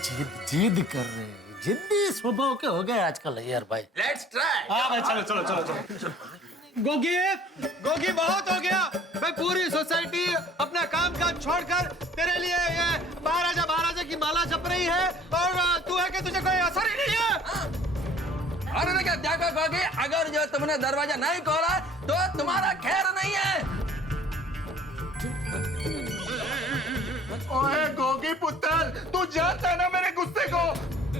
जिद कर रहे हैं, जिद्दी स्वभाव के हो गए आजकल अय्यर भाई। Let's try. हाँ भाई, चलो। गोगी बहुत हो गया भाई, पूरी सोसाइटी अपना काम काज छोड़कर तेरे लिए ये महाराजा की माला जप रही है, और तू है कि तुझे कोई असर ही नहीं है। अरे क्या देखो गोगी, अगर जो तुमने दरवाजा नहीं खोला तो तुम्हारा खैर नहीं है। ओए गोगी पुत्र, तू जानता है ना मेरे गुस्से को?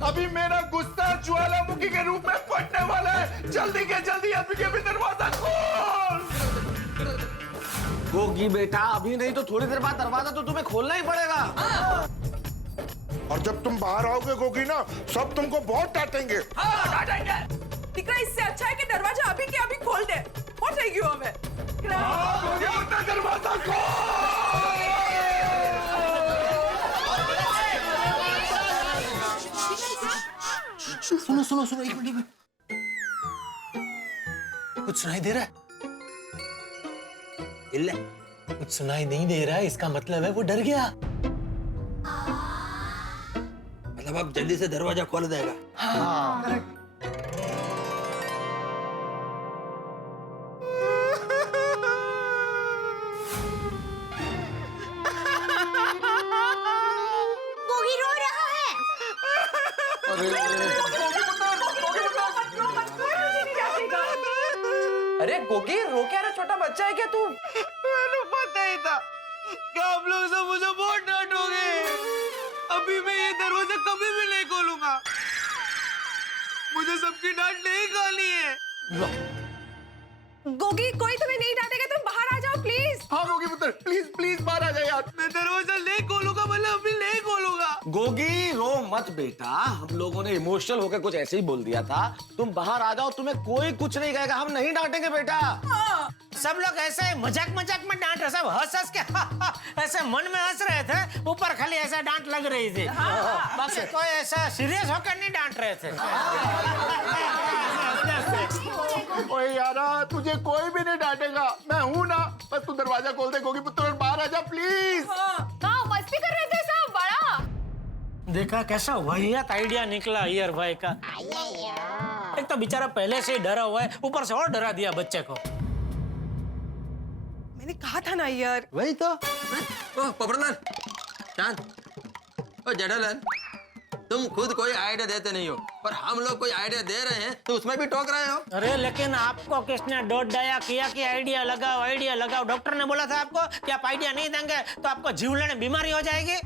अभी मेरा गुस्सा ज्वालामुखी के रूप में फटने वाला है। जल्दी के जल्दी अभी के अभी दरवाजा खोल। गोगी बेटा, अभी नहीं तो थोड़ी देर बाद दरवाजा तो तुम्हें खोलना ही पड़ेगा। और जब तुम बाहर आओगे गोगी ना, सब तुमको बहुत डांटेंगे। दिक्रा, इससे अच्छा है कि दरवाजा अभी के अभी खोल दे। हो जाएगी वो हमें। दरवाजा खोल। सुनो सुनो सुनो, एक मिनट। कुछ सुनाई दे रहा है? इल्ले कुछ सुनाई नहीं दे रहा है, इसका मतलब है वो डर गया। मतलब अब जल्दी से दरवाजा खोल देगा। हाँ। गोगी रो रहा है। अरे गोगी, रो क्या रहा? छोटा बच्चा है क्या तू? मैंने पता ही था कि आप लोग सब मुझे बहुत डांटोगे। अभी मैं ये दरवाजा कभी भी नहीं खोलूंगा। मुझे सबकी डांट नहीं खानी है। गोगी, कोई तुम्हें नहीं डांटेगा, तुम बाहर आ जाओ प्लीज। हाँ गोगी पुत्र, प्लीज प्लीज बाहर आ जाए यार। मैं दरवाजा नहीं खोलूंगा, मतलब अभी नहीं खोलूंगा। गोगी रो मत बेटा, हम लोगों ने इमोशनल होकर कुछ ऐसे ही बोल दिया था। तुम बाहर आ जाओ, तुम्हें कोई कुछ नहीं कहेगा, हम नहीं डांटेंगे बेटा। सब लोग ऐसे मजाक मजाक में डांट रहे, सब हंस हंस के ऐसे मन में हंस रहे थे, ऊपर खाली ऐसा डांट लग रही थी। बाकी कोई ऐसा सीरियस होकर नहीं डांट रहे थे। ओए यारा, तुझे कोई भी नहीं डांटेगा, मैं हूं ना। बस तू दरवाजा खोल दे गोगी पुत्र और बाहर आ जा प्लीज। हाँ, मस्ती कर रहे थे सब बड़ा। देखा कैसा वाहियात आइडिया निकला अय्यर भाई का। एक तो बेचारा पहले से ही डरा हुआ है, ऊपर से और डरा दिया बच्चे को। मैंने कहा था ना यार। वही तो। ओ पोपटलाल, शांत। ओ जेठालाल, तुम खुद कोई आइडिया देते नहीं हो, पर हम लोग कोई आइडिया दे रहे हैं तो उसमें भी टोक रहे हो। अरे लेकिन आपको किसने डोट डाया किया कि आइडिया लगाओ आइडिया लगाओ? डॉक्टर ने बोला था आपको कि आप आइडिया नहीं देंगे तो आपको जीवलेने बीमारी हो जाएगी।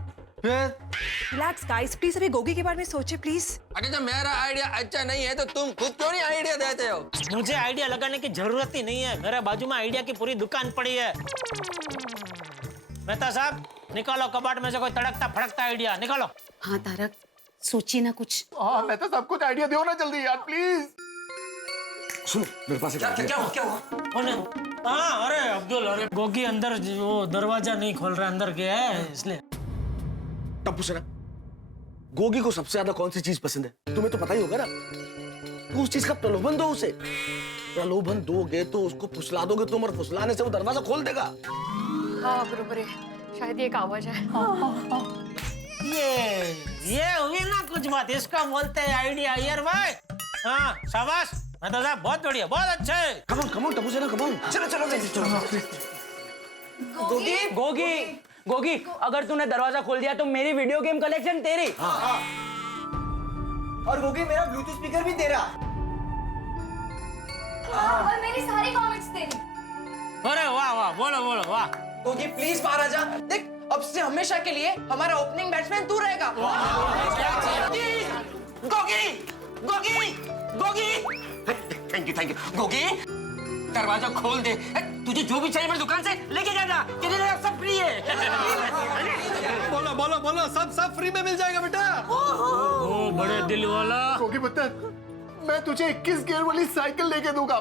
रिलैक्स गाइस, प्लीज अभी गोगी के बारे में सोचिए प्लीज। अगर जब मेरा आइडिया अच्छा नहीं है तो तुम खुद क्यों नहीं आइडिया देते हो? मुझे आइडिया लगाने की जरूरत ही नहीं है, मेरे बाजू में आइडिया की पूरी दुकान पड़ी है। मेहता साहब, निकालो कबाट में से कोई तड़कता फड़कता आइडिया निकालो। हाँ तारक, सोचिए ना कुछ। हाँ मैं तो सब कुछ आइडिया दो ना जल्दी यार प्लीज। सुनो मेरे पास क्या हुआ? हाँ अरे अब्दुल, अरे गोगी अंदर वो दरवाजा नहीं खोल रहा, अंदर गया है इसलिए। टप्पू सर, गोगी को सबसे ज्यादा कौन सी चीज पसंद है? तुम्हें तो पता ही होगा ना। तो उस चीज का प्रलोभन दो उसे। प्रलोभन दोगे तो उसको फुसला दोगे तुम, और फुसलाने से वो दरवाजा खोल देगा। हाँ बरोबर है, शायद ये एक आवाज है। ये हुई ना कुछ बात, इसका बोलते हैं आइडिया अय्यर भाई। हाँ शाबाश मेहता साहब, बहुत बढ़िया, बहुत अच्छा है। Come on Tappu sir, come on. चलो चलो चलो। गोगी गोगी गोगी, अगर तूने दरवाजा खोल दिया तो मेरी वीडियो गेम कलेक्शन तेरी। हाँ। और गोगी, मेरा ब्लूटूथ स्पीकर भी तेरा। और मेरी सारी कॉमिक्स तेरी। अरे वाह वाह, बोलो बोलो वाह। गोगी प्लीज बाहर आ जा। देख, अब से हमेशा के लिए हमारा ओपनिंग बैट्समैन तू रहेगा। गोगी गोगी गोगी, थैंक यू गोगी, दरवाजा खोल दे। तुझे जो भी चाहिए मेरी दुकान से लेके जाना, तेरे लिए सब फ्री है। बोलो बोलो बोलो, सब फ्री में मिल जाएगा बेटा। ओ बड़े दिल वाला। गोगी पुत्र, मैं तुझे 21 गियर वाली साइकिल लेके दूंगा।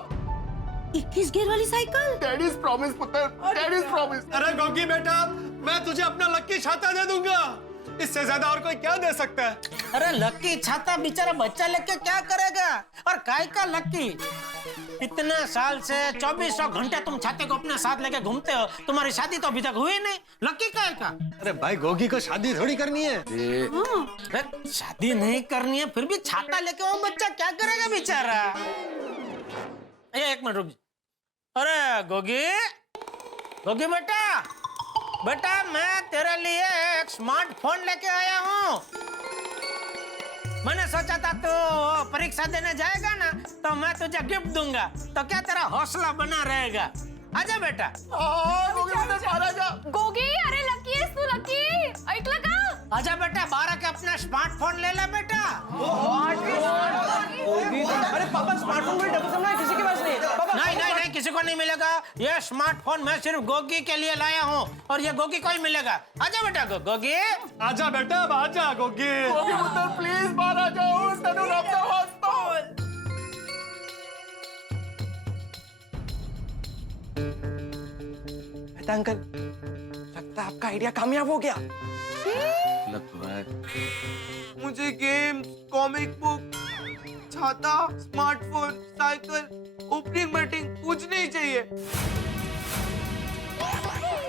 21 गियर वाली साइकिल? डैडीज प्रॉमिस पुत्र, डैडीज प्रॉमिस। अरे गोगी बेटा, मैं तुझे अपना लक्की छाता दे दूंगा। इससे ज्यादा और कोई क्या दे सकता है? अरे लक्की छाता बेचारा बच्चा लेके क्या करेगा? और काय का लक्की? इतने साल से 2400 घंटे तुम छाते को अपने साथ लेके घूमते हो, तुम्हारी शादी तो अभी तक हुई नहीं, लक्की काय का? अरे भाई, गोगी को शादी थोड़ी करनी है। अरे शादी नहीं करनी है फिर भी छाता लेके वो बच्चा क्या करेगा बेचारा? एक मिनट रुक। अरे गोगी, गोगी बेटा, बेटा मैं तेरे लिए एक स्मार्टफोन लेके आया हूँ। मैंने सोचा था तू परीक्षा देने जाएगा ना तो मैं तुझे गिफ्ट दूंगा, तो क्या तेरा हौसला बना रहेगा? आजा बेटा। गोगी, अरे लकी आहेस तू, लकी ऐकलं का? आजा बेटा, बाहर आके अपना स्मार्टफोन ले ले बेटा। अरे पापा स्मार्टफोन में डबल सिम है, किसी के पास नहीं है। पापा नहीं नहीं नहीं, किसी को नहीं मिलेगा। ये स्मार्टफोन मैं सिर्फ गोगी के लिए लाया हूँ और ये गोगी को ही मिलेगा। आजा बेटा गोगी। आजा बेटा, आजा गोगी। गोगी पुत्र प्लीज बाहर आ जाओ, तनु रब दा वास्ता। बेटा अंकल, लगता है आपका आइडिया कामयाब हो गया। लग तो रहा है। मुझे गेम्स, कॉमिक बुक, छाता, स्मार्टफोन, साइकिल, ओपनिंग मीटिंग कुछ नहीं चाहिए।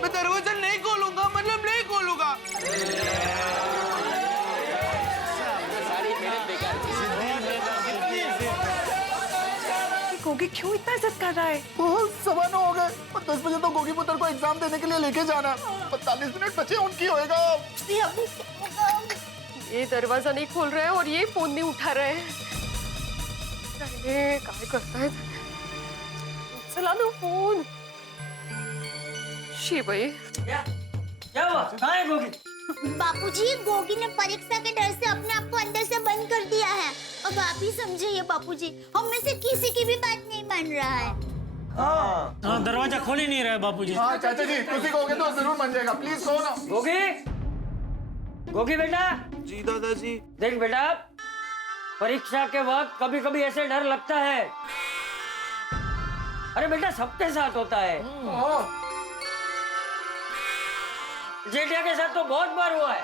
मैं दरवाजा नहीं खोलूंगा, मतलब नहीं खोलूंगा। गोगी क्यों इतना जिद कर रहा है? 9:15 हो गए और 10 बजे तो गोगी पुत्र को एग्जाम देने के लिए लेके जाना है। 45 मिनट बचे उनकी होएगा। ये दरवाजा नहीं खोल रहे हैं और ये फोन नहीं उठा रहे हैं। काय करता है? चला दो फोन। शी भाई, क्या हुआ? कहाँ है गोगी? बापूजी, गोगी ने परीक्षा के डर से अपने आप को अंदर से बंद कर दिया है। अब आप ही समझिए बापूजी, हम में से किसी की भी बात नहीं मान रहा है। हाँ, दरवाजा खोल ही नहीं रहा है बापूजी। हाँ चाचा जी, तुसी कहोगे तो जरूर बन जाएगा। प्लीज कहो ना। गोगी, गोगी बेटा। जी दादाजी। देख बेटा, परीक्षा के वक्त कभी कभी ऐसे डर लगता है। अरे बेटा, सबके साथ होता है। जेठिया के साथ तो बहुत बार हुआ है।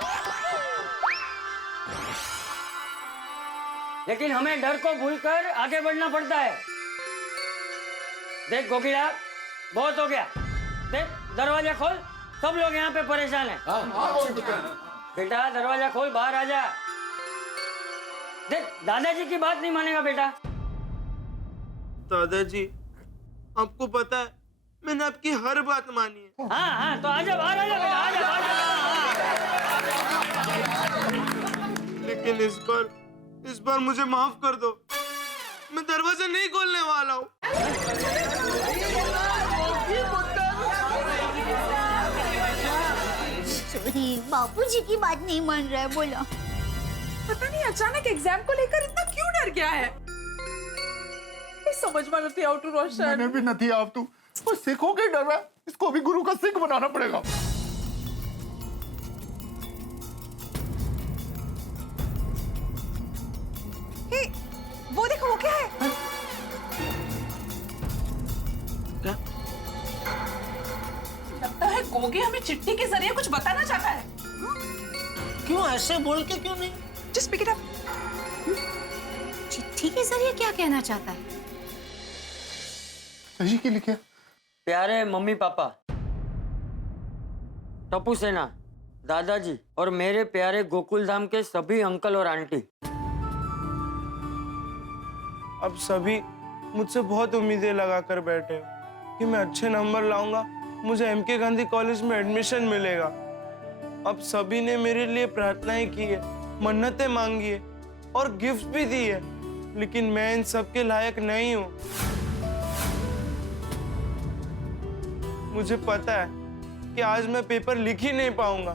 लेकिन हमें डर को भूलकर आगे बढ़ना पड़ता है। देख गोगीला, बहुत हो गया। देख, दरवाजा खोल। सब लोग यहाँ पे परेशान हैं। बेटा दरवाजा खोल, बाहर आ जा। देख, दादाजी की बात नहीं मानेगा बेटा। दादाजी, आपको पता है मैंने आपकी हर बात मानी है। हाँ हाँ, तो आजा, बाहर आ जा बेटा, आजा। लेकिन इस बार मुझे माफ कर दो। मैं दरवाजा नहीं खोलने वाला हूँ। सॉरी, बापूजी की बात नहीं मान रहा है, बोला। पता नहीं अचानक एग्जाम को लेकर इतना क्यों डर गया है। समझ में नहीं आउट रोशन। मैंने भी नहीं आप तू वो सिखों के डर है, इसको भी गुरु का सिख बनाना पड़ेगा। हे, वो देखो, वो क्या है? क्या? लगता है गोगी हमें चिट्ठी के जरिए कुछ बताना चाहता है। क्यों ऐसे बोल के क्यों नहीं? Just pick it up. चिट्ठी के जरिए क्या कहना चाहता है? सही की लिखे। प्यारे मम्मी पापा, टप्पू सेना, दादाजी और मेरे प्यारे गोकुल धाम के सभी अंकल और आंटी, अब सभी मुझसे बहुत उम्मीदें लगाकर बैठे हो कि मैं अच्छे नंबर लाऊंगा, मुझे एमके गांधी कॉलेज में एडमिशन मिलेगा। अब सभी ने मेरे लिए प्रार्थनाएं की है, मन्नतें मांगी है और गिफ्ट भी दी है, लेकिन मैं इन सब के लायक नहीं हूँ। मुझे पता है कि आज मैं पेपर लिख ही नहीं पाऊंगा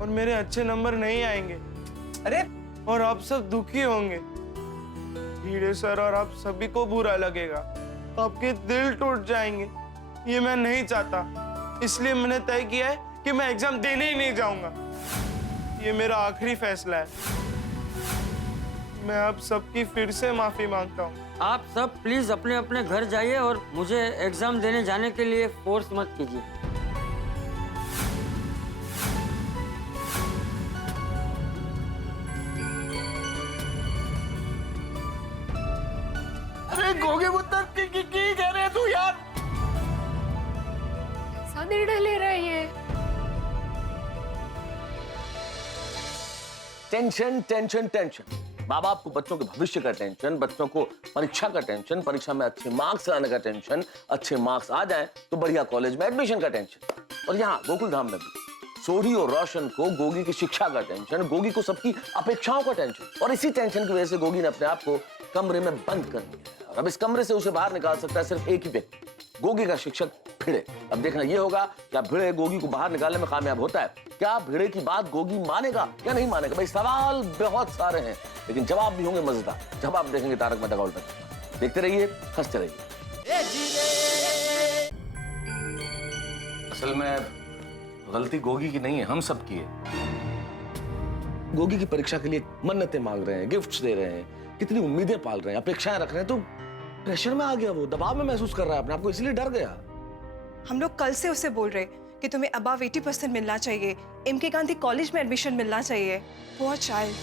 और मेरे अच्छे नंबर नहीं आएंगे। अरे, और आप सब दुखी होंगे। हीरे सर और आप सभी को बुरा लगेगा, आपके दिल टूट जाएंगे। ये मैं नहीं चाहता, इसलिए मैंने तय किया है कि मैं एग्जाम देने ही नहीं जाऊंगा। ये मेरा आखिरी फैसला है। मैं आप सबकी फिर से माफी मांगता हूँ। आप सब प्लीज अपने अपने घर जाइए और मुझे एग्जाम देने जाने के लिए फोर्स मत कीजिए। अरे गोगी पुत्र की कह रहे तू यार? ऐसा निर्णय ले रहा है ये? Tension tension tension. माँ बाप को बच्चों के भविष्य का टेंशन, बच्चों को परीक्षा का टेंशन, परीक्षा में अच्छे मार्क्स लाने का टेंशन, अच्छे मार्क्स आ जाएं तो बढ़िया कॉलेज में एडमिशन का टेंशन। और यहाँ गोकुल धाम में भी सोढ़ी और रोशन को गोगी की शिक्षा का टेंशन, गोगी को सबकी अपेक्षाओं का टेंशन। और इसी टेंशन की वजह से गोगी ने अपने आप को कमरे में बंद कर दिया है। और अब इस कमरे से उसे बाहर निकाल सकता है सिर्फ एक ही व्यक्ति, गोगी का शिक्षक भिड़े। अब देखना ये होगा क्या भिड़े गोगी को बाहर निकालने में कामयाब होता है, क्या भिड़े की बात गोगी मानेगा या नहीं मानेगा। भाई सवाल बहुत सारे हैं लेकिन जवाब भी होंगे मजेदार। जवाब देखेंगे तारक मेहता का उल्टा चश्मा। देखते रहिए, हंसते रहिए। असल में गलती गोगी की नहीं है, हम सब की है। गोगी की परीक्षा के लिए मन्नतें मांग रहे हैं, गिफ्ट्स दे रहे हैं, कितनी उम्मीदें पाल रहे हैं, अपेक्षाएं रख रहे हैं, तो प्रेशर में आ गया, वो दबाव में महसूस कर रहा है अपने आप को, इसलिए डर गया। हम लोग कल से उसे बोल रहे कि तुम्हें अबव 80% मिलना चाहिए, एमके गांधी कॉलेज में एडमिशन मिलना चाहिए। पुअर चाइल्ड,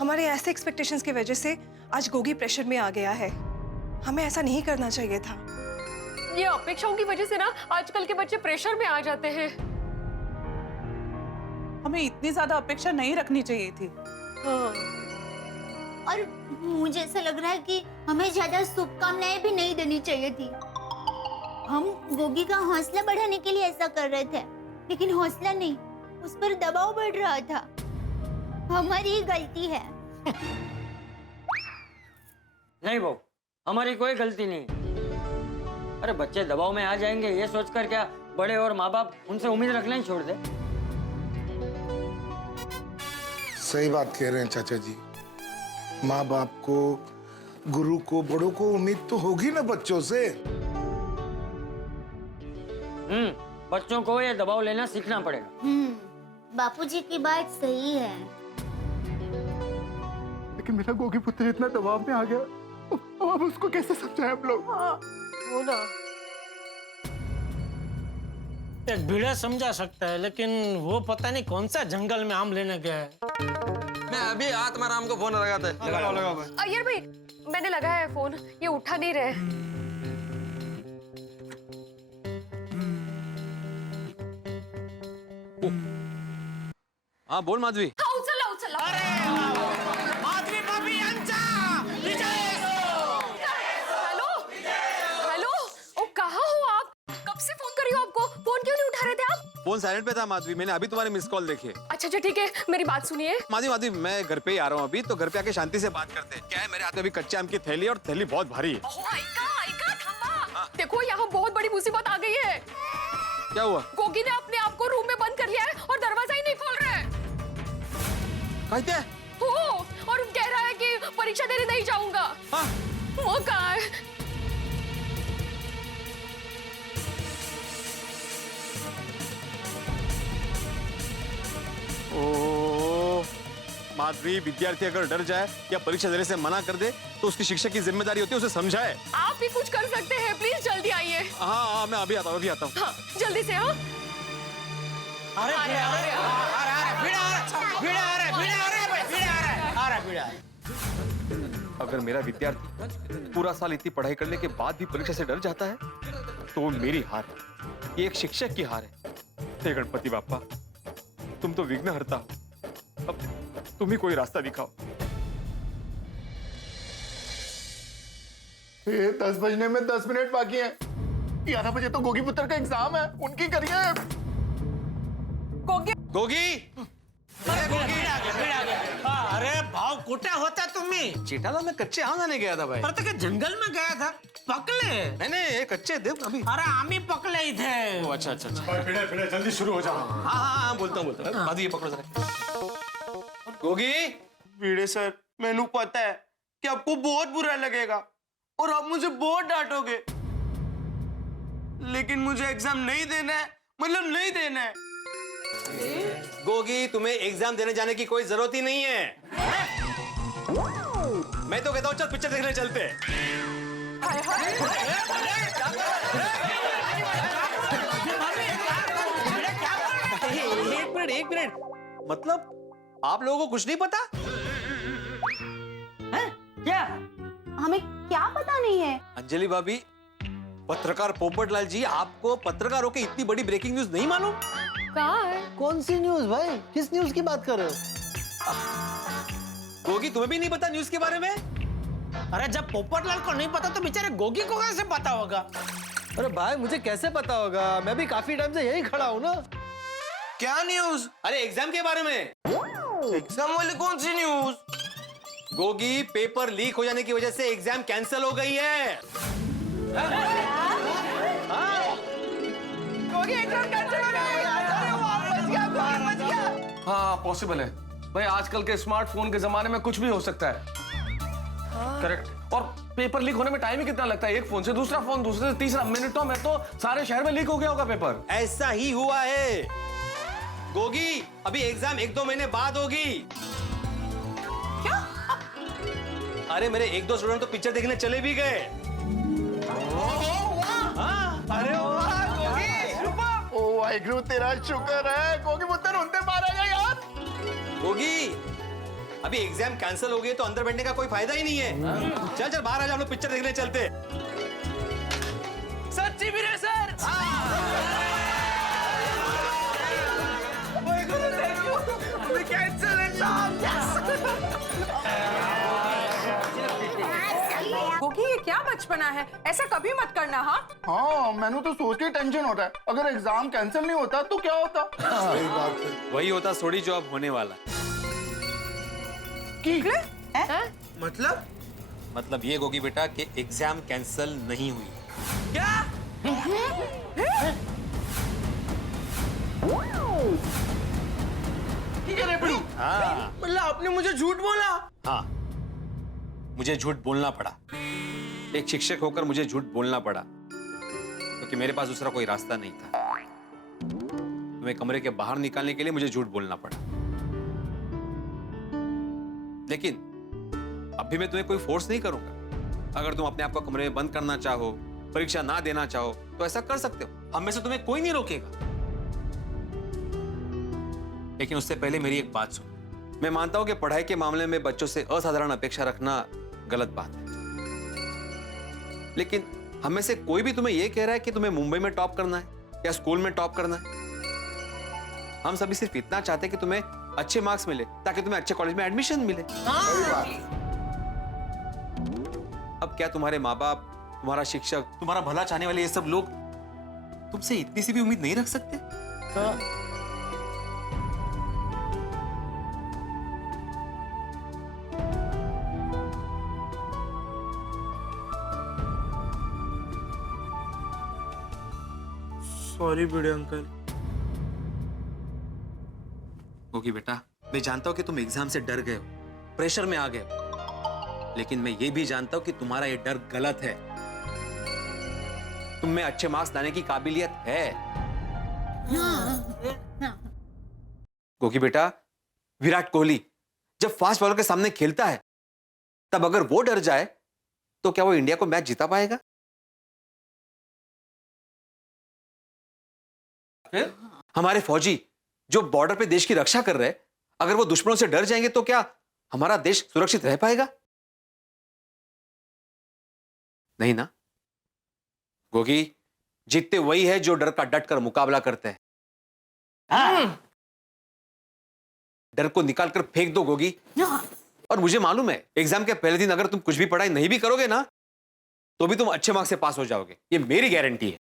हमारे ऐसे एक्सपेक्टेशंस की वजह से आज गोगी प्रेशर में आ गया है। हमें ऐसा नहीं करना चाहिए था। ये अपेक्षाओं की वजह से ना आजकल के बच्चे प्रेशर में आ जाते हैं। हमें इतनी ज्यादा अपेक्षा नहीं रखनी चाहिए थी। हाँ। और मुझे ऐसा लग रहा है कि हमें ज्यादा शुभकामनाएं भी नहीं देनी चाहिए थी। हम गोगी का हौसला बढ़ाने के लिए ऐसा कर रहे थे, लेकिन हौसला नहीं, उस पर दबाव बढ़ रहा था। हमारी ही गलती है। नहीं बहू, हमारी कोई गलती नहीं। अरे बच्चे दबाव में आ जाएंगे ये सोचकर क्या बड़े और माँ बाप उनसे उम्मीद रखना ही छोड़ दे। सही बात कह रहे हैं चाचा जी। माँ बाप को, गुरु को, बड़ों को उम्मीद तो होगी ना बच्चों से। बच्चों को ये दबाव लेना सीखना पड़ेगा। बापूजी की बात सही है। लेकिन मेरा गोगी पुत्र इतना दबाव में आ गया, अब उसको कैसे समझाएं हम लोग? वो ना एक भिड़ा समझा सकता है, लेकिन वो पता नहीं कौन सा जंगल में आम लेने गया है। मैं अभी आत्माराम को फोन लगाता है। लगाओ भाई। अय्यर भाई, मैंने लगाया है फोन, ये उठा नहीं रहे। हाँ बोल माधवी। हाँ, उचला उचला। माधवी भाभी यांचा विजय। हेलो हेलो, ओ कहाँ हो आप? कब से फोन कर रही हो आपको, फोन क्यों नहीं उठा रहे थे आप? फोन साइलेंट पे था माधवी, मैंने अभी तुम्हारे मिस कॉल देखे। अच्छा ठीक है, मेरी बात सुनिए। माधवी मैं घर पे ही आ रहा हूँ अभी, तो घर पे आके शांति से बात करते हैं। क्या है, मेरे हाथ में अभी कच्चे आम की थैली, और थैली बहुत भारी है। देखो यहाँ बहुत बड़ी मुसीबत आ गई है। क्या हुआ? गोगी ने अपने आप को रूम में बंद कर लिया है और दरवाजा ही नहीं खोल रहा है। कहते हैं? हो, और कह रहा है कि परीक्षा देने नहीं जाऊंगा। वो कहाँ है? ओह, माधवी, विद्यार्थी अगर डर जाए या परीक्षा देने से मना कर दे तो उसकी शिक्षक की जिम्मेदारी होती है उसे समझाए। आप भी कुछ कर सकते हैं, प्लीज जल्दी आइए। हाँ मैं अभी आता हूँ, अभी आता हूँ। हाँ, जल्दी से। हाँ अरे अगर मेरा विद्यार्थी पूरा साल इतनी पढ़ाई करने के बाद भी परीक्षा से डर जाता है तो वो मेरी हार है, ये एक शिक्षक की हार है। हे गणपति बाप्पा, तुम तो विघ्न हरता हो, अब तुम ही कोई रास्ता दिखाओ। 10 बजने में 10 मिनट बाकी हैं। 11 बजे तो गोगी पुत्र का एग्जाम है, उनकी करिए। गोगी, अरे भाव कुठे होता तुम्ही? चेटाला में कच्चे आम लाने गया था भाई। पर तो क्या जंगल में गया था? पकले? नहीं ये कच्चे दे अभी। अरे आमी पकले इथे। अच्छा फिर जल्दी शुरू हो जाओ। हाँ बोलता हूँ। माधवी ये पकड़ो जरा। गोगी। वीड़े सर, मैंने पता है कि आपको बहुत बुरा लगेगा और आप मुझे बहुत डांटोगे, लेकिन मुझे एग्जाम नहीं देना है, मतलब नहीं देना है। गोगी, तुम्हें एग्जाम देने जाने की कोई जरूरत ही नहीं है। मैं तो कहता हूँ चल पिक्चर देखने चलते हैं। एक मिनट, मतलब आप लोगों को कुछ नहीं पता? क्या? हमें क्या पता नहीं है? अंजलि भाभी, पत्रकार पोपटलाल जी, आपको पत्रकारों की इतनी बड़ी ब्रेकिंग न्यूज नहीं मालूम? कहाँ है? कौन सी न्यूज भाई? किस न्यूज की बात कर रहे हो? गोगी, तुम्हें भी नहीं पता न्यूज के बारे में? अरे जब पोपटलाल को नहीं पता तो बेचारे गोगी को कैसे पता होगा? अरे भाई, मुझे कैसे पता होगा? मैं भी काफी टाइम से यही खड़ा हूँ ना। क्या न्यूज? अरे एग्जाम के बारे में। एग्जाम वाली कौन सी न्यूज? गोगी, पेपर लीक हो जाने की वजह से एग्जाम कैंसिल हो गई है। एग्जाम कैंसिल हो गया। अरे वाह, बच गया। हाँ पॉसिबल है भाई, आजकल के स्मार्टफोन के जमाने में कुछ भी हो सकता है। करेक्ट। और पेपर लीक होने में टाइम ही कितना लगता है? एक फोन से दूसरा फोन, दूसरे से तीसरा, मिनटों में तो सारे शहर में लीक हो गया होगा पेपर। ऐसा ही हुआ है गोगी, अभी एग्जाम 1-2 महीने बाद होगी। क्या? अरे मेरे 1-2 स्टूडेंट तो पिक्चर देखने चले भी गए। अरे वाह गोगी, ओ वाहिगुरु तेरा शुक्र है। गोगी पुत्र उनते मारा गया यार। गोगी, अभी एग्जाम कैंसिल हो गई तो अंदर बैठने का कोई फायदा ही नहीं है। चल चल बाहर आ जा, हम लोग पिक्चर देखने चलते। सच्ची भी सर। Cancel exam. गोगी ये क्या बचपना है, ऐसा कभी मत करना। हाँ मैंने तो सोच के टेंशन होता है, अगर एग्जाम कैंसिल नहीं होता तो क्या होता। सही बात है। वही होता थोड़ी जो अब होने वाला। मतलब ये गोगी बेटा कि एग्जाम कैंसिल नहीं हुई। क्या? हाँ मतलब आपने मुझे झूठ बोला? हाँ, मुझे झूठ बोलना पड़ा। एक शिक्षक होकर मुझे झूठ बोलना पड़ा क्योंकि मेरे पास दूसरा कोई रास्ता नहीं था। तुम्हें कमरे के बाहर निकालने के लिए मुझे झूठ बोलना पड़ा। लेकिन अभी मैं तुम्हें कोई फोर्स नहीं करूंगा। अगर तुम अपने आप को कमरे में बंद करना चाहो, परीक्षा ना देना चाहो तो ऐसा कर सकते हो। हम में से तुम्हें कोई नहीं रोकेगा। लेकिन उससे पहले मेरी एक बात सुनो। मैं मानता हूं कि पढ़ाई के मामले में बच्चों से असाधारण अपेक्षा रखना गलत बात है, लेकिन हम में से कोई भी तुम्हें यह कह रहा है कि तुम्हें मुंबई में टॉप करना है या स्कूल में टॉप करना है। हम सभी सिर्फ इतना चाहते हैं कि तुम्हें अच्छे मार्क्स मिले ताकि तुम्हें अच्छे कॉलेज में एडमिशन मिले। अब क्या तुम्हारे माँ बाप, तुम्हारा शिक्षक, तुम्हारा भला चाहने वाले ये सब लोग तुमसे इतनी सी भी उम्मीद नहीं रख सकते? सॉरी बड़े अंकल। ओके बेटा, मैं जानता हूं कि तुम एग्जाम से डर गए हो, प्रेशर में आ गए हो, लेकिन मैं ये भी जानता हूं कि तुम्हारा ये डर गलत है। तुम में अच्छे मार्क्स लाने की काबिलियत है। क्योंकि बेटा, विराट कोहली जब फास्ट बॉलर के सामने खेलता है तब अगर वो डर जाए तो क्या वो इंडिया को मैच जिता पाएगा? हमारे फौजी जो बॉर्डर पे देश की रक्षा कर रहे हैं, अगर वो दुश्मनों से डर जाएंगे तो क्या हमारा देश सुरक्षित रह पाएगा? नहीं ना। गोगी, जीतते वही है जो डर का डट कर मुकाबला करते हैं। डर को निकाल कर फेंक दो गोगी। और मुझे मालूम है एग्जाम के पहले दिन अगर तुम कुछ भी पढ़ाई नहीं भी करोगे ना तो भी तुम अच्छे मार्क्स से पास हो जाओगे, ये मेरी गारंटी है।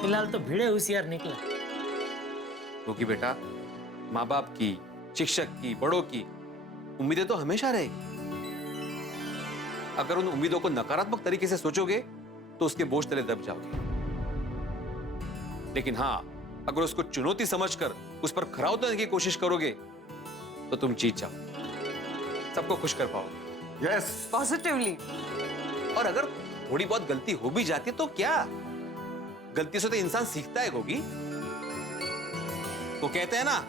फिलहाल तो भिड़े होशियार निकला। क्योंकि बेटा, माँ बाप की, शिक्षक की, बड़ों की उम्मीदें तो हमेशा रहेगी। अगर उन उम्मीदों को नकारात्मक तरीके से सोचोगे तो उसके बोझ तले दब जाओगे। लेकिन हाँ, अगर उसको चुनौती समझकर उस पर खरा उतरने की कोशिश करोगे तो तुम जीत जाओ, सबको खुश कर पाओगे। Yes, positively. और अगर थोड़ी बहुत गलती हो भी जाती है तो क्या, गलती से तो इंसान सीखता है गोगी। वो कहते हैं ना,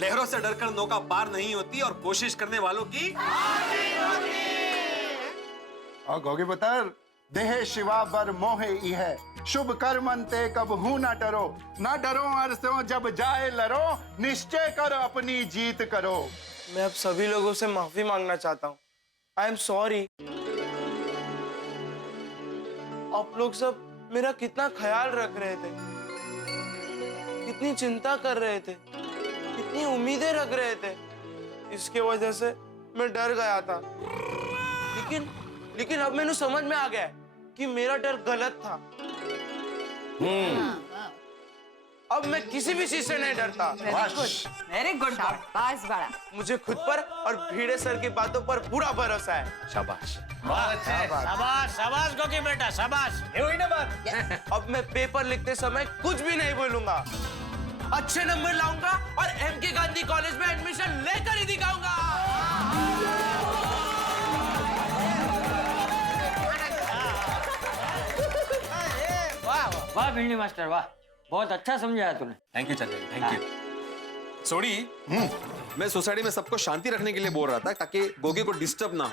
लहरों से डरकर नौका पार नहीं होती और कोशिश करने वालों की और गोगी पुत्र, देह शिवा बर मोहे ई है, शुभ कर्मंते कब हूं ना डरो, ना डरो अरसों जब जाए लरो, निश्चय कर अपनी जीत करो। मैं अब सभी लोगों से माफी मांगना चाहता हूँ। I am sorry. आप लोग सब मेरा कितना ख्याल रख रहे थे, कितनी चिंता कर रहे थे, कितनी उम्मीदें रख रहे थे। इसके वजह से मैं डर गया था, लेकिन अब मैंने समझ में आ गया कि मेरा डर गलत था। अब मैं किसी भी चीज से नहीं डरता। वेरी गुड शाबाश बड़ा। मुझे खुद पर और भिड़े सर की बातों पर पूरा भरोसा है। शाबाश। शाबाश शाबाश गोगी बेटा शाबाश। ये हुई ना बात। अब मैं पेपर लिखते समय कुछ भी नहीं बोलूंगा, अच्छे नंबर लाऊंगा और एमके गांधी कॉलेज में एडमिशन लेकर ही दिखाऊंगा। वाह भिंडी मास्टर वाह, बहुत अच्छा समझाया तूने। Thank you Chandra, thank you. Sodhi, मैं सोसाइटी में सबको शांति रखने के लिए बोल रहा था ताकि गोगी को डिस्टर्ब ना हो।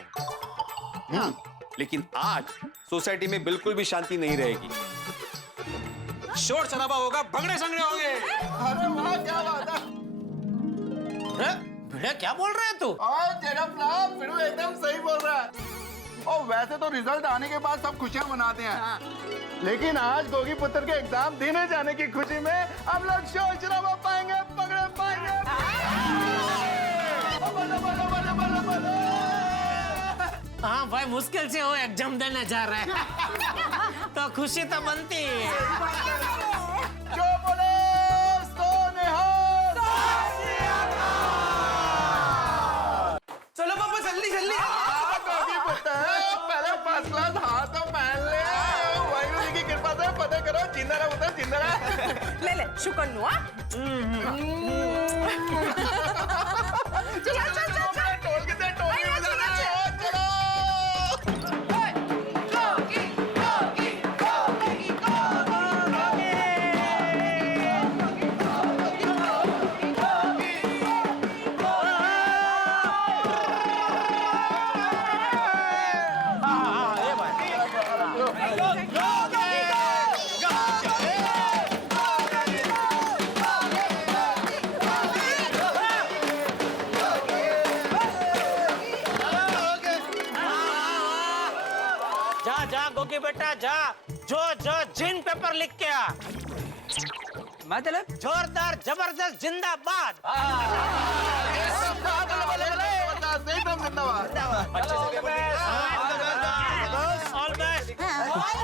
लेकिन आज सोसाइटी में बिल्कुल भी शांति नहीं रहेगी। शोर शराबा होगा, भगड़े संगड़े होंगे। अरे वाह, क्या बात है। भिड़े क्या बोल रहे हैं तू? फिर एकदम सही बोल रहा है। और वैसे तो रिजल्ट आने के बाद सब खुशियां मनाते हैं, लेकिन आज गोगी पुत्र के एग्जाम देने जाने की खुशी में हम लोग शोर शराबा पाएंगे, पकड़े पाएंगे। हाँ भाई, मुश्किल से वो एग्जाम देने जा रहे हैं तो खुशी तो बनती है। जो बोले सो निहाल। चलो पापा जल्दी जल्दी। गोगी पुत्र पहले फर्स्ट क्लास हाथ तो पहन ले, वाहिगुरु की कृपा से पता करो जिंदा रहा पुत्र, जिंदा रहा। ले ले शुक्र नुआ। चल चल चल चल। टोल के दे, टोल के दे। चलो। जा जा गोगी बेटा जा, जो जो जिन पेपर लिख के आ। मतलब जोरदार जबरदस्त जिंदाबाद। All best.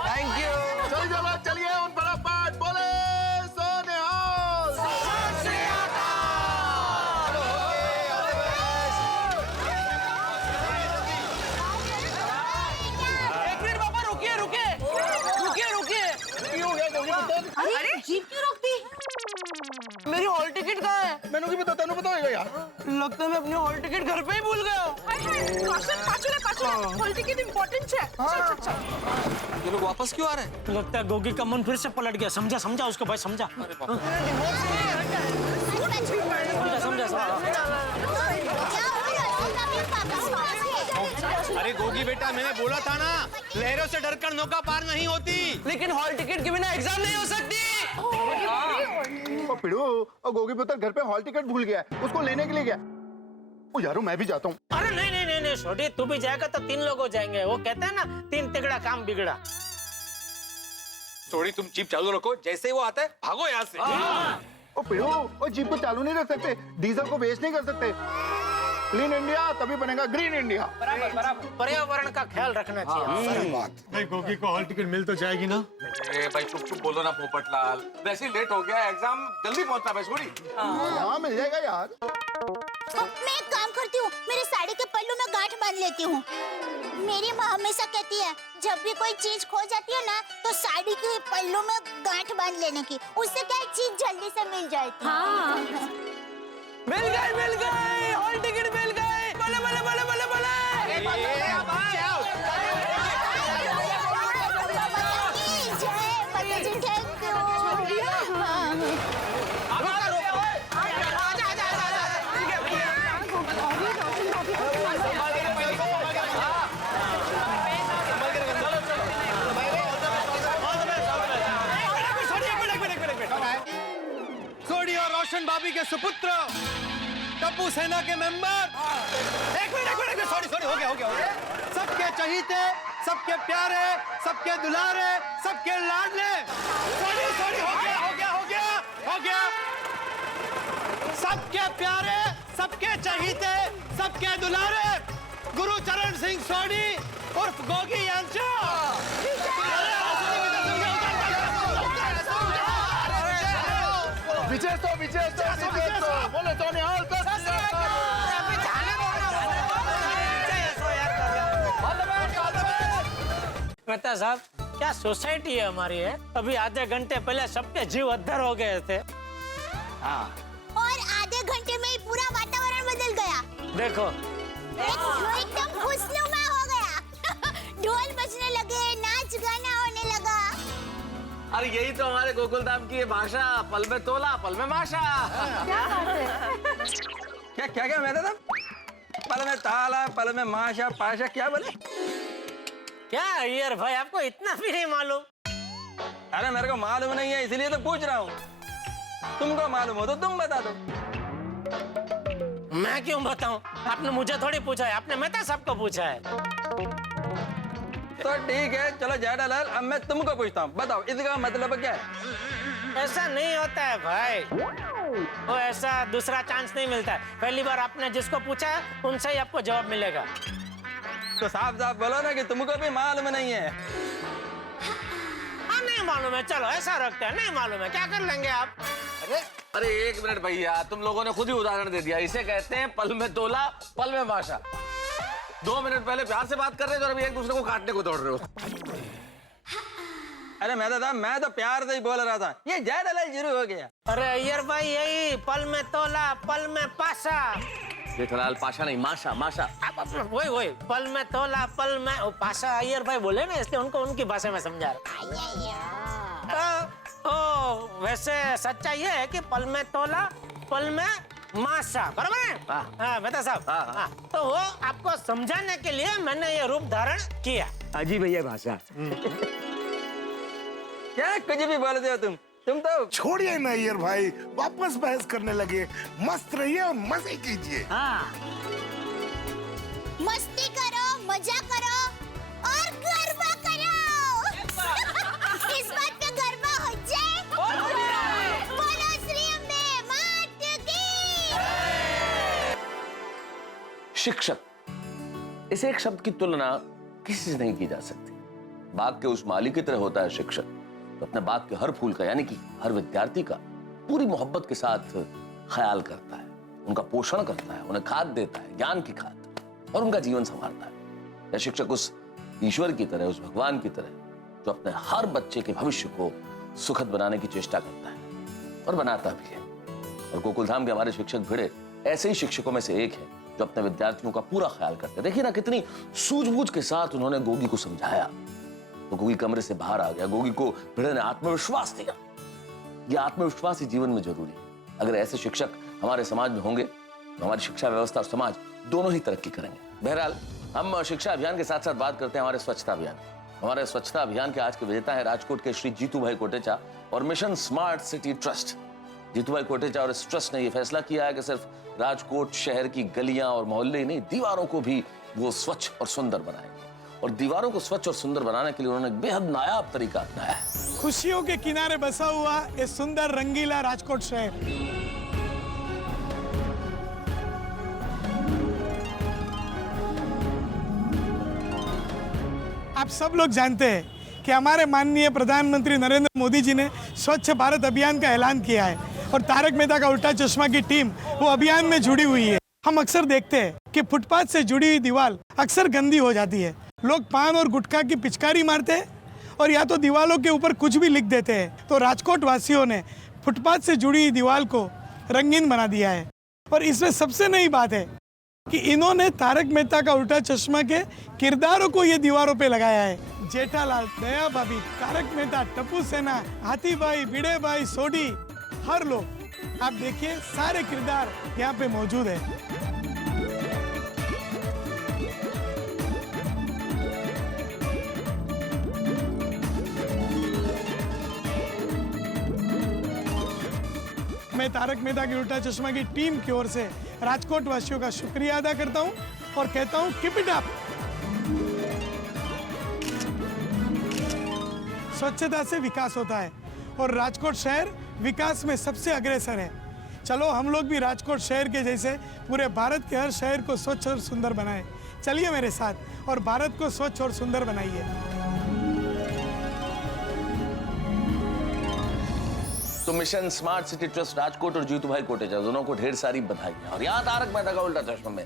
Thank you. चलिए चलिए उन फटाफट बोले सो निहाल। एक मिनट पापा, रुकिए रुकिए रुकिए रुकिए। क्यों हो गया गोगी पुत्र? अरे जीप क्यों रोकती? मेरी हॉल टिकट कहाँ है? मैंने की बता, तेनू बताएगा यार। लगता है मैं अपनी हॉल टिकट घर पे ही भूल गया। हॉल टिकट इम्पोर्टेंट है। चल चल चल। ये लोग वापस क्यों आ रहे हैं? लगता है गोगी का मन फिर से पलट गया। समझा समझा उसको भाई, समझा समझा। अरे गोगी बेटा, मैंने बोला था ना, लहरों से डरकर नौका पार नहीं होती। लेकिन हॉल टिकट के बिना एग्जाम नहीं हो सकती। पिड़ू, और गोगी पुत्र घर पे हॉल टिकट भूल गया है, उसको लेने के लिए गया। ओ यारो, मैं भी जाता हूँ। अरे नहीं नहीं नहीं नहीं छोटी, तू भी जाएगा तो 3 लोग हो जाएंगे। वो कहते हैं ना, 3 तिगड़ा काम बिगड़ा। सोडी, तुम जीप चालू रखो, जैसे ही वो आता है भागो यहाँ से। ओ पिड़ू, ओ जीप को चालू नहीं रख सकते, डीजल को वेस्ट नहीं कर सकते। क्लीन इंडिया तभी बनेगा ग्रीन इंडिया। पर्यावरण का ख्याल रखना चाहिए। भाई गोगी को हॉल टिकट मिल तो जाएगी ना? भाई चुप बोलो ना पोपटलाल, वैसे लेट हो गया, एग्जाम जल्दी पहुंचना है सोडी। हाँ मिल जाएगा यार। मैं एक काम करती हूँ, मेरे साड़ी के पल्लू में गांठ बांध लेती हूँ। मेरी माँ हमेशा कहती है, जब भी कोई चीज खो जाती है ना, तो साड़ी के पल्लू में गांठ बांध लेने की, उससे क्या चीज जल्दी से मिल जाती है। हाँ। मिल गए हॉल टिकट मिल गए। बोले बोले बोले बोले बोले। सोडी और रोशन भाभी के सुपुत्र टप्पू सेना के मेंबर। एक मिनट, सॉरी, हो गया। सबके चहीते, सबके प्यारे, सबके दुलारे, सबके लाडले। सॉरी, हो गया। सबके प्यारे, सबके चहीते, सबके दुलारे, गुरुचरण सिंह सोडी उर्फ गोगी यांचा। मेहता साहब, क्या सोसाइटी है हमारी है। अभी आधे घंटे पहले सबके जीव अद्धर हो गए थे। हाँ। और आधे घंटे में ही पूरा वातावरण बदल गया। देखो एकदम खुशनुमा हो गया। ढोल बजने लगे, नाच गाना होने लगा। अरे यही तो हमारे गोकुल धाम की भाषा, पल में तोला पल में माशा। क्या बात है? क्या मैं था? पल में ताला पल में माशा पाशा, क्या बोले? क्या अय्यर भाई, आपको इतना भी नहीं मालूम? अरे मेरे को मालूम नहीं है, इसलिए तो पूछ रहा हूँ। तुमको मालूम हो तो तुम बता दो। मैं क्यों बताऊं? आपने मुझे थोड़ी पूछा है, आपने मेहता साहब को पूछा है। तो ठीक है, चलो जेठालाल, अब मैं तुमको पूछता हूँ, बताओ इसका मतलब क्या है? ऐसा नहीं होता है भाई, वो ऐसा दूसरा चांस नहीं मिलता है। पहली बार आपने जिसको पूछा है उनसे ही आपको जवाब मिलेगा। तो साफ साफ बोलो ना कि तुमको भी मालूम नहीं है। हाँ नहीं मालूम है, चलो ऐसा रखते हैं, नहीं मालूम है, क्या कर लेंगे आप? अरे एक मिनट भैया, तुम लोगों ने खुद ही उदाहरण दे दिया। इसे कहते हैं पल में तोला पल में माशा। 2 मिनट पहले प्यार से बात कर रहे थे और अभी एक दूसरे को काटने को दौड़ रहे हो। अरे मैं तो प्यार से ही बोल रहा था, ये जेठालाल शुरू हो गया। अरे अय्यर भाई, यही पल में तोला पल में पासा। जेठालाल पाशा नहीं, माशा माशा। वही पल में तोला पल में पासा। अय्यर भाई बोले ना, इसलिए उनको उनकी भाषा में समझा रहा। वैसे सच्चाई ये है कि पल में तोला पल में माशा, बराबर है? हाँ मेहता साहब। हाँ। तो वो आपको समझाने के लिए मैंने ये रूप धारण किया। अजी भैया भाषा। क्या कुछ भी बोलते हो तुम तो। छोड़िए ना अय्यर भाई, वापस बहस करने लगे। मस्त रहिए और मजे कीजिए। हाँ। मस्ती करो, मजा करो और गरबा करो। इस बात पे गरबा हो जाए। बोलो श्री अम्बे मात की। शिक्षक, इस एक शब्द की तुलना किसी से नहीं की जा सकती। बाग के उस माली की तरह होता है शिक्षक, तो अपने बाग के हर फूल का यानी कि हर विद्यार्थी का पूरी मोहब्बत के साथ ख्याल करता है, उनका पोषण करता है, उन्हें खाद देता है, ज्ञान की खाद, और उनका जीवन संवारता है। यह शिक्षक उस ईश्वर की तरह, उस भगवान की तरह, जो अपने हर बच्चे के भविष्य को सुखद बनाने की चेष्टा करता है और बनाता भी है। और गोकुल धाम के हमारे शिक्षक भिड़े ऐसे ही शिक्षकों में से एक है जो अपने विद्यार्थियों का पूरा ख्याल करते हैं। देखिए ना, कितनी सूझबूझ के साथ उन्होंने गोगी को समझाया, तो गोगी कमरे से बाहर आ गया। गोगी को भिड़े ने आत्मविश्वास दिया। यह आत्मविश्वास ही जीवन में जरूरी है। अगर ऐसे शिक्षक हमारे समाज में होंगे तो हमारी शिक्षा व्यवस्था और समाज दोनों ही तरक्की करेंगे। बहरहाल, हम शिक्षा अभियान के साथ साथ बात करते हैं हमारे स्वच्छता अभियान। हमारे स्वच्छता अभियान के आज के विजेता है राजकोट के श्री जीतू भाई कोटेचा और Mission Smart City Trust. Jitu Bhai Kotecha और इस ट्रस्ट ने यह फैसला किया है कि सिर्फ राजकोट शहर की गलियां और मोहल्ले नहीं, दीवारों को भी वो स्वच्छ और सुंदर बनाएंगे। और दीवारों को स्वच्छ और सुंदर बनाने के लिए उन्होंने एक बेहद नायाब तरीका अपनाया है। खुशियों के किनारे बसा हुआ ये सुंदर रंगीला राजकोट शहर। आप सब लोग जानते हैं कि हमारे माननीय प्रधानमंत्री नरेंद्र मोदी जी ने स्वच्छ भारत अभियान का ऐलान किया है और तारक मेहता का उल्टा चश्मा की टीम वो अभियान में जुड़ी हुई है। हम अक्सर देखते हैं कि फुटपाथ से जुड़ी हुई दीवार अक्सर गंदी हो जाती है। लोग पान और गुटखा की पिचकारी मारते हैं और या तो दीवारों के ऊपर कुछ भी लिख देते हैं। तो राजकोट वासियों ने फुटपाथ से जुड़ी हुई दीवार को रंगीन बना दिया है। और इसमें सबसे नई बात है कि इन्होंने तारक मेहता का उल्टा चश्मा के किरदारों को ये दीवारों पे लगाया है। जेठालाल, दया भाभी, तारक मेहता, टप्पू सेना, हाथी भाई, भिड़े भाई, सोडी, हर लोग आप देखिए सारे किरदार यहाँ पे मौजूद है। मैं तारक मेहता की उल्टा चश्मा की टीम की ओर से राजकोट वासियों का शुक्रिया अदा करता हूं और कहता हूं कीप इट अप। स्वच्छता से विकास होता है और राजकोट शहर विकास में सबसे अग्रसर है। चलो हम लोग भी राजकोट शहर के जैसे पूरे भारत के हर शहर को स्वच्छ और सुंदर बनाएं। चलिए मेरे साथ और भारत को स्वच्छ और सुंदर बनाइए। तो mission Smart City trust Rajkot और जीतू भाई कोटेचा दोनों को ढेर सारी बधाइयां। और यहाँ तारक मेहता का उल्टा चश्मा में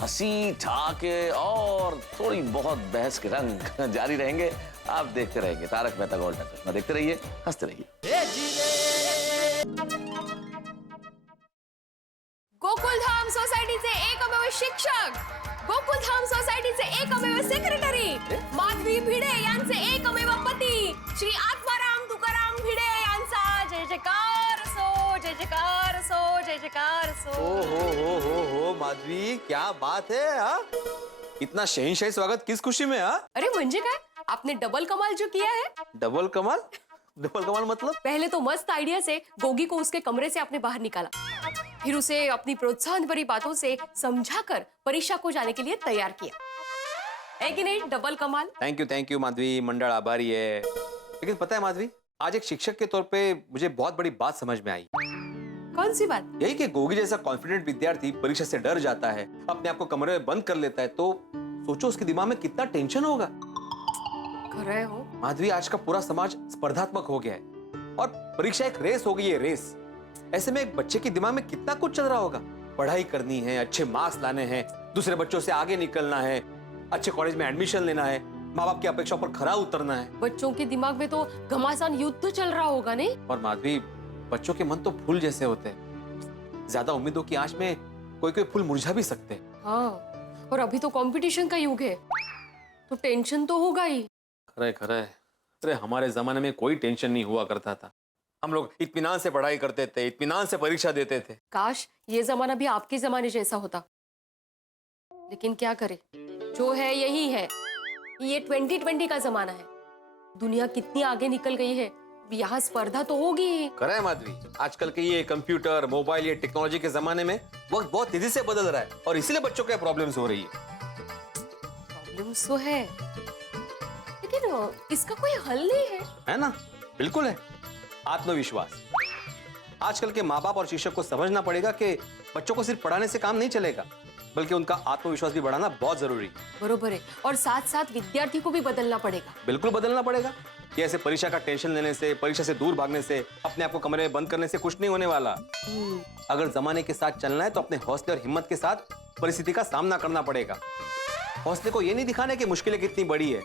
हंसी, ठाके और थोड़ी बहुत बहस के रंग जारी रहेंगे आप देखते रहेंगे तारक मेहता का उल्टा चश्मा, देखते रहिए, हंसते रहिए। गोकुलधाम सोसायटीचे एकमेव शिक्षक, गोकुलधाम सोसायटीचे एकमेव सेक्रेटरी माधवी भिडे यांचे एकमेव पती श्री आत्माराम तुकाराम भिडे यांचा जय जयकार असो, जय जयकार असो, जय जयकार असो। हो माधवी, क्या बात है हाँ? इतना शहंशाही स्वागत किस खुशी में हाँ? अरे म्हणजे काय, आपने डबल कमाल जो किया है। डबल कमाल? डबल कमाल मतलब? पहले तो मस्त आइडिया से गोगी को उसके कमरे से आपने बाहर निकाला, फिर उसे अपनी प्रोत्साहन भरी बातों से समझाकर परीक्षा को जाने के लिए तैयार किया, है कि नहीं? डबल कमाल। थैंक यू माधवी, मंडल आभारी है। लेकिन पता है माधवी, आज एक शिक्षक के तौर पे मुझे बहुत बड़ी बात समझ में आई। कौन सी बात? यही कि गोगी जैसा कॉन्फिडेंट विद्यार्थी परीक्षा से डर जाता है, अपने आप को कमरे में बंद कर लेता है, तो सोचो उसके दिमाग में कितना टेंशन होगा। कर रहे हो माधवी, आज का पूरा समाज स्पर्धात्मक हो गया है और परीक्षा एक रेस हो गई है, रेस। ऐसे में एक बच्चे के दिमाग में कितना कुछ चल रहा होगा। पढ़ाई करनी है, अच्छे मार्क्स लाने हैं, दूसरे बच्चों से आगे निकलना है, अच्छे कॉलेज में एडमिशन लेना है, माँ बाप की अपेक्षाओं पर खरा उतरना है। बच्चों के दिमाग में तो घमासान युद्ध चल रहा होगा, नहीं? और माधवी, बच्चों के मन तो फूल जैसे होते हैं, ज्यादा उम्मीदों की आंच में कोई कोई फूल मुरझा भी सकते हैं। हाँ, और अभी तो कंपटीशन का युग है, तो टेंशन तो होगा ही। खरे, अरे हमारे जमाने में कोई टेंशन नहीं हुआ करता था। हम लोग इत्मीनान से पढ़ाई करते थे, इत्मीनान से परीक्षा देते थे। काश ये जमाना भी आपके जमाने जैसा होता, लेकिन क्या करे, जो है यही है। ये 2020 का जमाना है, दुनिया कितनी आगे निकल गई है, यहाँ स्पर्धा तो होगी ही। करे माधवी, आजकल के ये कंप्यूटर, मोबाइल, ये टेक्नोलॉजी के जमाने में वक्त बहुत तेजी से बदल रहा है और इसीलिए बच्चों को प्रॉब्लम्स हो रही है। प्रॉब्लम्स तो है, लेकिन इसका कोई हल नहीं है ना? बिल्कुल है, आत्मविश्वास। आजकल के माँ बाप और शिक्षक को समझना पड़ेगा कि बच्चों को सिर्फ पढ़ाने से काम नहीं चलेगा, बल्कि उनका आत्मविश्वास भी बढ़ाना बहुत जरूरी है। बरोबर है, और साथ साथ विद्यार्थी को भी बदलना पड़ेगा। बिल्कुल बदलना पड़ेगा। कि ऐसे परीक्षा का टेंशन लेने से, परीक्षा से दूर भागने से, अपने आप को कमरे में बंद करने से कुछ नहीं होने वाला। अगर जमाने के साथ चलना है तो अपने हौसले और हिम्मत के साथ परिस्थिति का सामना करना पड़ेगा। हौसले को ये नहीं दिखाना है कि मुश्किलें कितनी बड़ी है,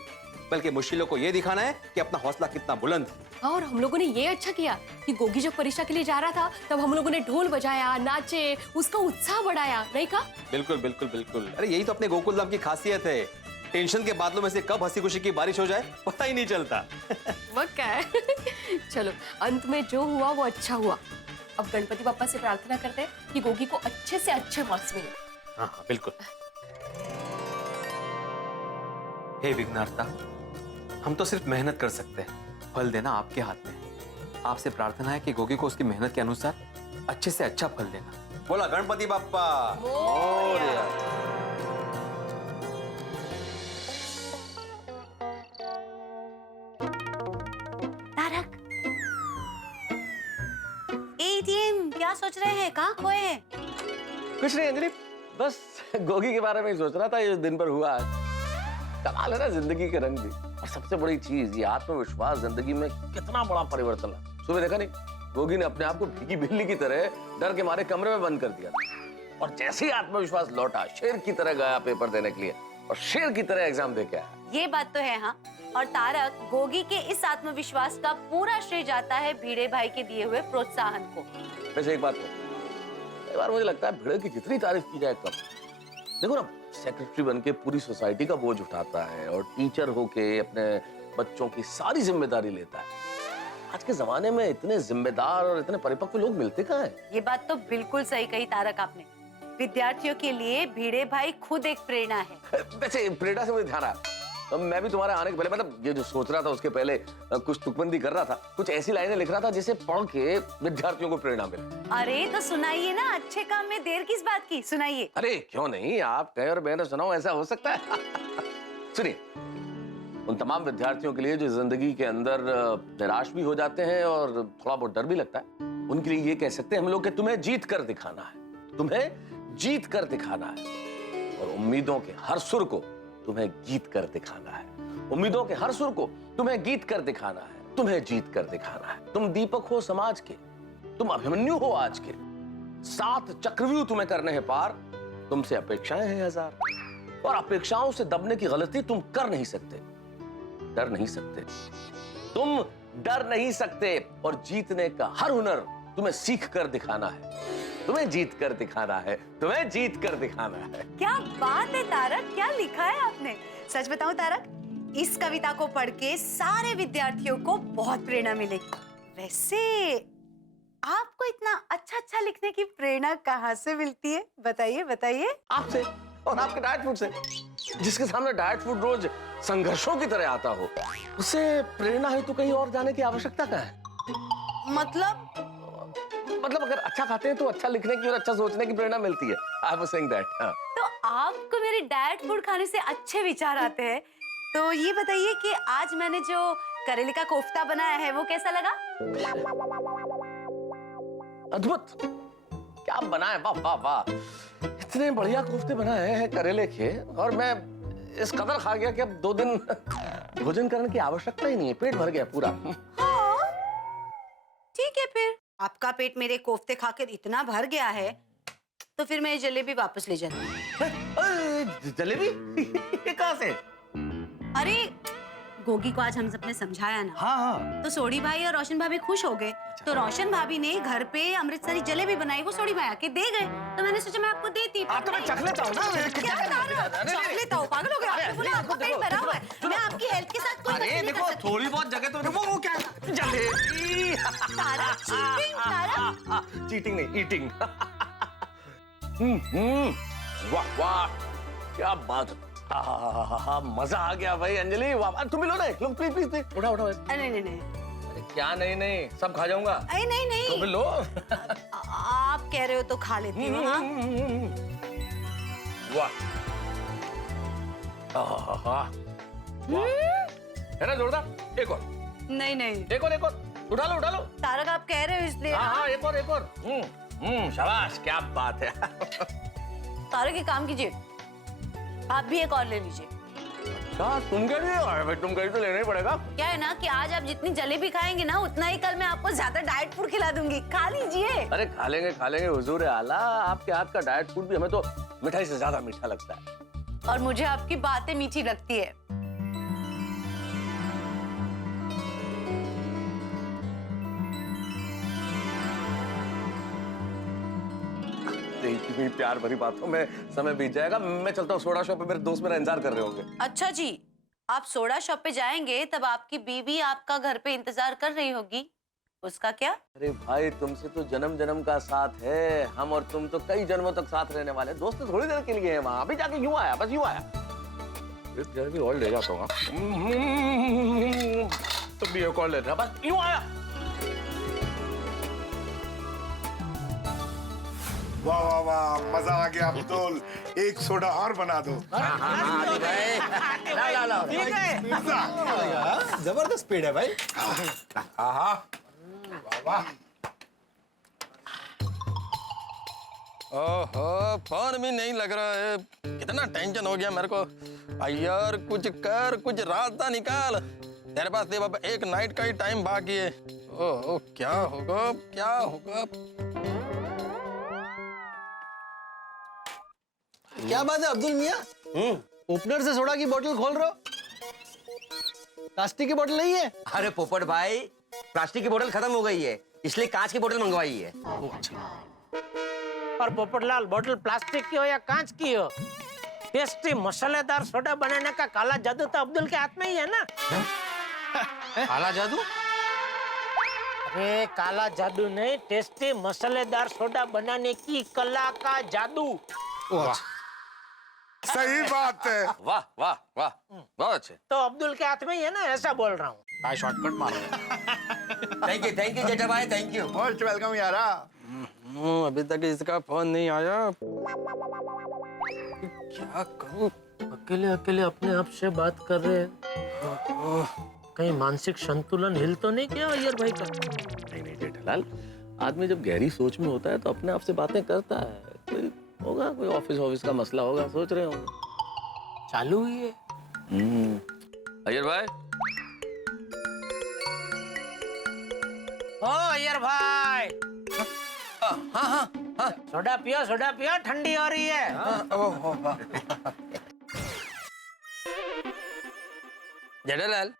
बल्कि मुश्किलों को ये दिखाना है कि अपना हौसला कितना बुलंद है। और हम लोगों ने ये अच्छा किया कि गोगी जब परीक्षा के लिए जा रहा था तब हम लोगों ने ढोल बजाया, नाचे, उसका उत्साह बढ़ाया, नहीं कहा? बिल्कुल बिल्कुल बिल्कुल। अरे यही तो अपने गोकुलधाम की खासियत है, टेंशन के बादलों में से कब हंसी खुशी की बारिश हो जाए पता ही नहीं चलता। वो क्या है? चलो, अंत में जो हुआ वो अच्छा हुआ। अब गणपति बाप्पा से प्रार्थना करते हैं कि गोगी को अच्छे से अच्छे मार्क्स मिले। हाँ बिल्कुल। हे विघ्नहर्ता, हम तो सिर्फ मेहनत कर सकते हैं, फल देना आपके हाथ में है। आपसे प्रार्थना है कि गोगी को उसकी मेहनत के अनुसार अच्छे से अच्छा फल देना। बोला गणपति बाप्पा मोरया। तारक, एटीएम क्या सोच रहे हैं? कहाँ खोए हैं? कुछ नहीं अंजलि, बस गोगी के बारे में ही सोच रहा था। ये दिन भर हुआ आज, कमाल है ना जिंदगी के रंग भी। और सबसे बड़ी चीज ये आत्मविश्वास जिंदगी में कितना बड़ा परिवर्तन है। सुबह देखा नहीं, गोगी ने अपने आप को भीगी बिल्ली की तरह डर के मारे कमरे में बंद कर दिया और जैसे ही आत्मविश्वास लौटा, शेर की तरह गया पेपर देने के लिए और शेर की तरह एग्जाम दे के आया। ये बात तो है। हाँ, और तारक, गोगी के इस आत्मविश्वास का पूरा श्रेय जाता है भिड़े भाई के दिए हुए प्रोत्साहन को। वैसे एक बात हो, कई बार मुझे लगता है भिड़े की जितनी तारीफ की जाए कम। देखो ना, सेक्रेटरी बन के पूरी सोसाइटी का बोझ उठाता है और टीचर होके अपने बच्चों की सारी जिम्मेदारी लेता है। आज के जमाने में इतने जिम्मेदार और इतने परिपक्व लोग मिलते कहाँ हैं? ये बात तो बिल्कुल सही कही तारक आपने। विद्यार्थियों के लिए भिड़े भाई खुद एक प्रेरणा है। वैसे प्रेरणा से मुझे ध्यान आया, तो मैं भी तुम्हारे आने के पहले, मतलब ये जो सोच रहा था उसके पहले कुछ तुकबंदी कर रहा था, कुछ ऐसी लाइनें लिख रहा था जिसे पढ़ के विद्यार्थियों को प्रेरणा मिले। अरे तो सुनाइए ना, अच्छे काम में देर किस बात की, सुनाइए। अरे क्यों नहीं, आप कहें और मैंने सुनाओ, ऐसा हो सकता है? सुनिए, उन तमाम विद्यार्थियों के लिए जो जिंदगी के अंदर निराश भी हो जाते हैं और थोड़ा बहुत डर भी लगता है, उनके लिए ये कह सकते हैं हम लोग कि तुम्हें जीत कर दिखाना है, तुम्हें जीत कर दिखाना है। और उम्मीदों के हर सुर को तुम्हें गीत कर दिखाना है। उम्मीदों के हर सुर को तुम्हें गीत कर दिखाना है, तुम्हें जीत कर दिखाना है। तुम दीपक हो समाज के, तुम अभिमन्यु हो आज के। 7 चक्रव्यूह तुम्हें करने हैं पार, तुमसे अपेक्षाएं हैं 1000 और अपेक्षाओं से दबने की गलती तुम कर नहीं सकते। डर नहीं सकते, तुम डर नहीं सकते, और जीतने का हर हुनर तुम्हें सीख कर दिखाना है, तुम्हें जीत कर दिखाना है, तुम्हें जीत कर दिखाना है। क्या बात है तारक, क्या लिखा है आपने। सच बताऊं तारक, इस कविता को पढ़ के सारे विद्यार्थियों को बहुत प्रेरणा मिलेगी। वैसे आपको इतना अच्छा अच्छा लिखने की प्रेरणा कहाँ से मिलती है, बताइए बताइए। आपसे और आपके डाइट फूड से। जिसके सामने डाइट फूड रोज संघर्षों की तरह आता हो, उसे प्रेरणा है तो कहीं और जाने की आवश्यकता क्या है। मतलब अगर अच्छा खाते हैं तो अच्छा लिखने की और अच्छा सोचने की प्रेरणा मिलती है। I was saying that. तो आपको मेरे डाइट फूड खाने से अच्छे विचार आते हैं, तो ये बताइए कि आज मैंने जो करेले का कोफ्ता बनाया है वो कैसा लगा। अद्भुत, क्या बनाए, वाह वाह वाह, इतने बढ़िया कोफ्ते बनाए हैं करेले के, और मैं इस कदर खा गया कि अब 2 दिन भोजन करने की आवश्यकता ही नहीं है, पेट भर गया पूरा। हाँ, ठीक है, फिर आपका पेट मेरे कोफ्ते खाकर इतना भर गया है तो फिर मैं जलेबी वापस ले जाती हूँ। जलेबी कहाँ से? अरे गोगी को आज हम सबने समझाया ना। हाँ। तो सोडी भाई और रोशन भाभी खुश हो गए, तो रोशन भाभी ने घर पे अमृतसरी जलेबी बनाई, वो सोडी भाई आके दे गए, तो मैंने सोचा मैं आपको देती। तो मैं चख लेता हूँ ना। क्या चख लेता हूँ, पागल हो गया? आपने बोला आपका पेट भरा हुआ है, मैं आपकी हेल्थ के साथ कोई अरे नहीं देखो, कर सकती। थोड़ी बहुत जगह तो वो क्या जलेबी। तारा चीटिंग, तारा चीटिंग नहीं, ईटिंग। वाह वाह, क्या बात, मजा आ गया भाई। अंजलि वाह, तुम भी लो ना, लो प्लीज प्लीज, उठा उठा। नहीं नहीं नहीं, अरे क्या नहीं नहीं, सब खा जाऊंगा। नहीं नहीं नहीं, तो भी लो। आप कह रहे हो तो खा लेती हूँ। हाँ? वाह, है ना जोरदार। एक और, नहीं नहीं, एक और, उठा लो। तारक आप कह रहे हो इसलिए। हाँ, एक और। शाबाश, क्या बात है। तारक एक काम कीजिए, आप भी एक और ले लीजिए। अच्छा, तुम कह रही हो? भाई तुम कह रही तो लेना ही पड़ेगा। क्या है ना कि आज आप जितनी जलेबी खाएंगे ना, उतना ही कल मैं आपको ज्यादा डाइट फूड खिला दूंगी, खा लीजिए। अरे खा लेंगे हुजूर आला, आपके हाथ का डाइट फूड भी हमें तो मिठाई से ज्यादा मीठा लगता है। और मुझे आपकी बातें मीठी लगती है। इतनी प्यार भरी बातों में समय बीत जाएगा। मैं चलता हूँ सोडा शॉप पे, मेरे दोस्त मेरा इंतजार कर रहे होंगे। अच्छा जी, आप सोडा शॉप पे जाएंगे तब आपकी बीवी आपका घर पे इंतजार कर रही होगी, उसका क्या? अरे भाई, तुमसे तो जन्म जन्म का साथ है, हम और तुम तो कई जन्मों तक साथ रहने वाले। दोस्त तो थोड़ी देर के लिए है वहां, अभी जाके यूं आया, बस यूं आया। भी और ले जाता हूँ, तुम भी एक और ले रहा, बस यूं आया। वाह वाह वाह, मजा आ गया अब्दुल, एक सोडा और बना दो। जबरदस्त स्पीड है भाई। ओहो, फोन भी नहीं लग रहा है, कितना टेंशन हो गया मेरे को। यार कुछ कर, कुछ रास्ता निकाल। तेरे पास सिर्फ अब एक नाइट का ही टाइम बाकी है। ओह, क्या होगा। क्या बात है अब्दुल मियाँ, ओपनर से सोडा की बोतल खोल रहे हो? प्लास्टिक की बोतल नहीं है? अरे पोपट भाई, प्लास्टिक की बोतल खत्म हो गई है, इसलिए कांच की बोतल मंगवाई है। और पोपटलाल, बोतल प्लास्टिक की हो या कांच की हो, टेस्टी मसालेदार सोडा बनाने का काला जादू तो अब्दुल के हाथ में ही है ना। काला जादू? अरे काला जादू नहीं, टेस्टी मसालेदार सोडा बनाने की कला का जादू। सही बात है। वाह वाह वाह, बहुत अच्छे। तो अब्दुल के हाथ में ही है ना, ऐसा बोल रहा हूँ। शॉर्टकट मारो। थैंक यू जेठा भाई, थैंक यू। मोस्ट वेलकम यारा। अभी तक इसका फोन नहीं आया, क्या करूं? अकेले अकेले अपने आप से बात कर रहे हैं, कहीं मानसिक संतुलन हिल तो नहीं गया अय्यर भाई का? नहीं जेठालाल, आदमी जब गहरी सोच में होता है तो अपने आप से बातें करता है। कोई होगा, कोई ऑफिस का मसला होगा, सोच रहे होंगे। चालू ही है। अय्यर भाई। ओ अय्यर भाई, हाँ, सोडा पियो, ठंडी हो रही है। जेठालाल,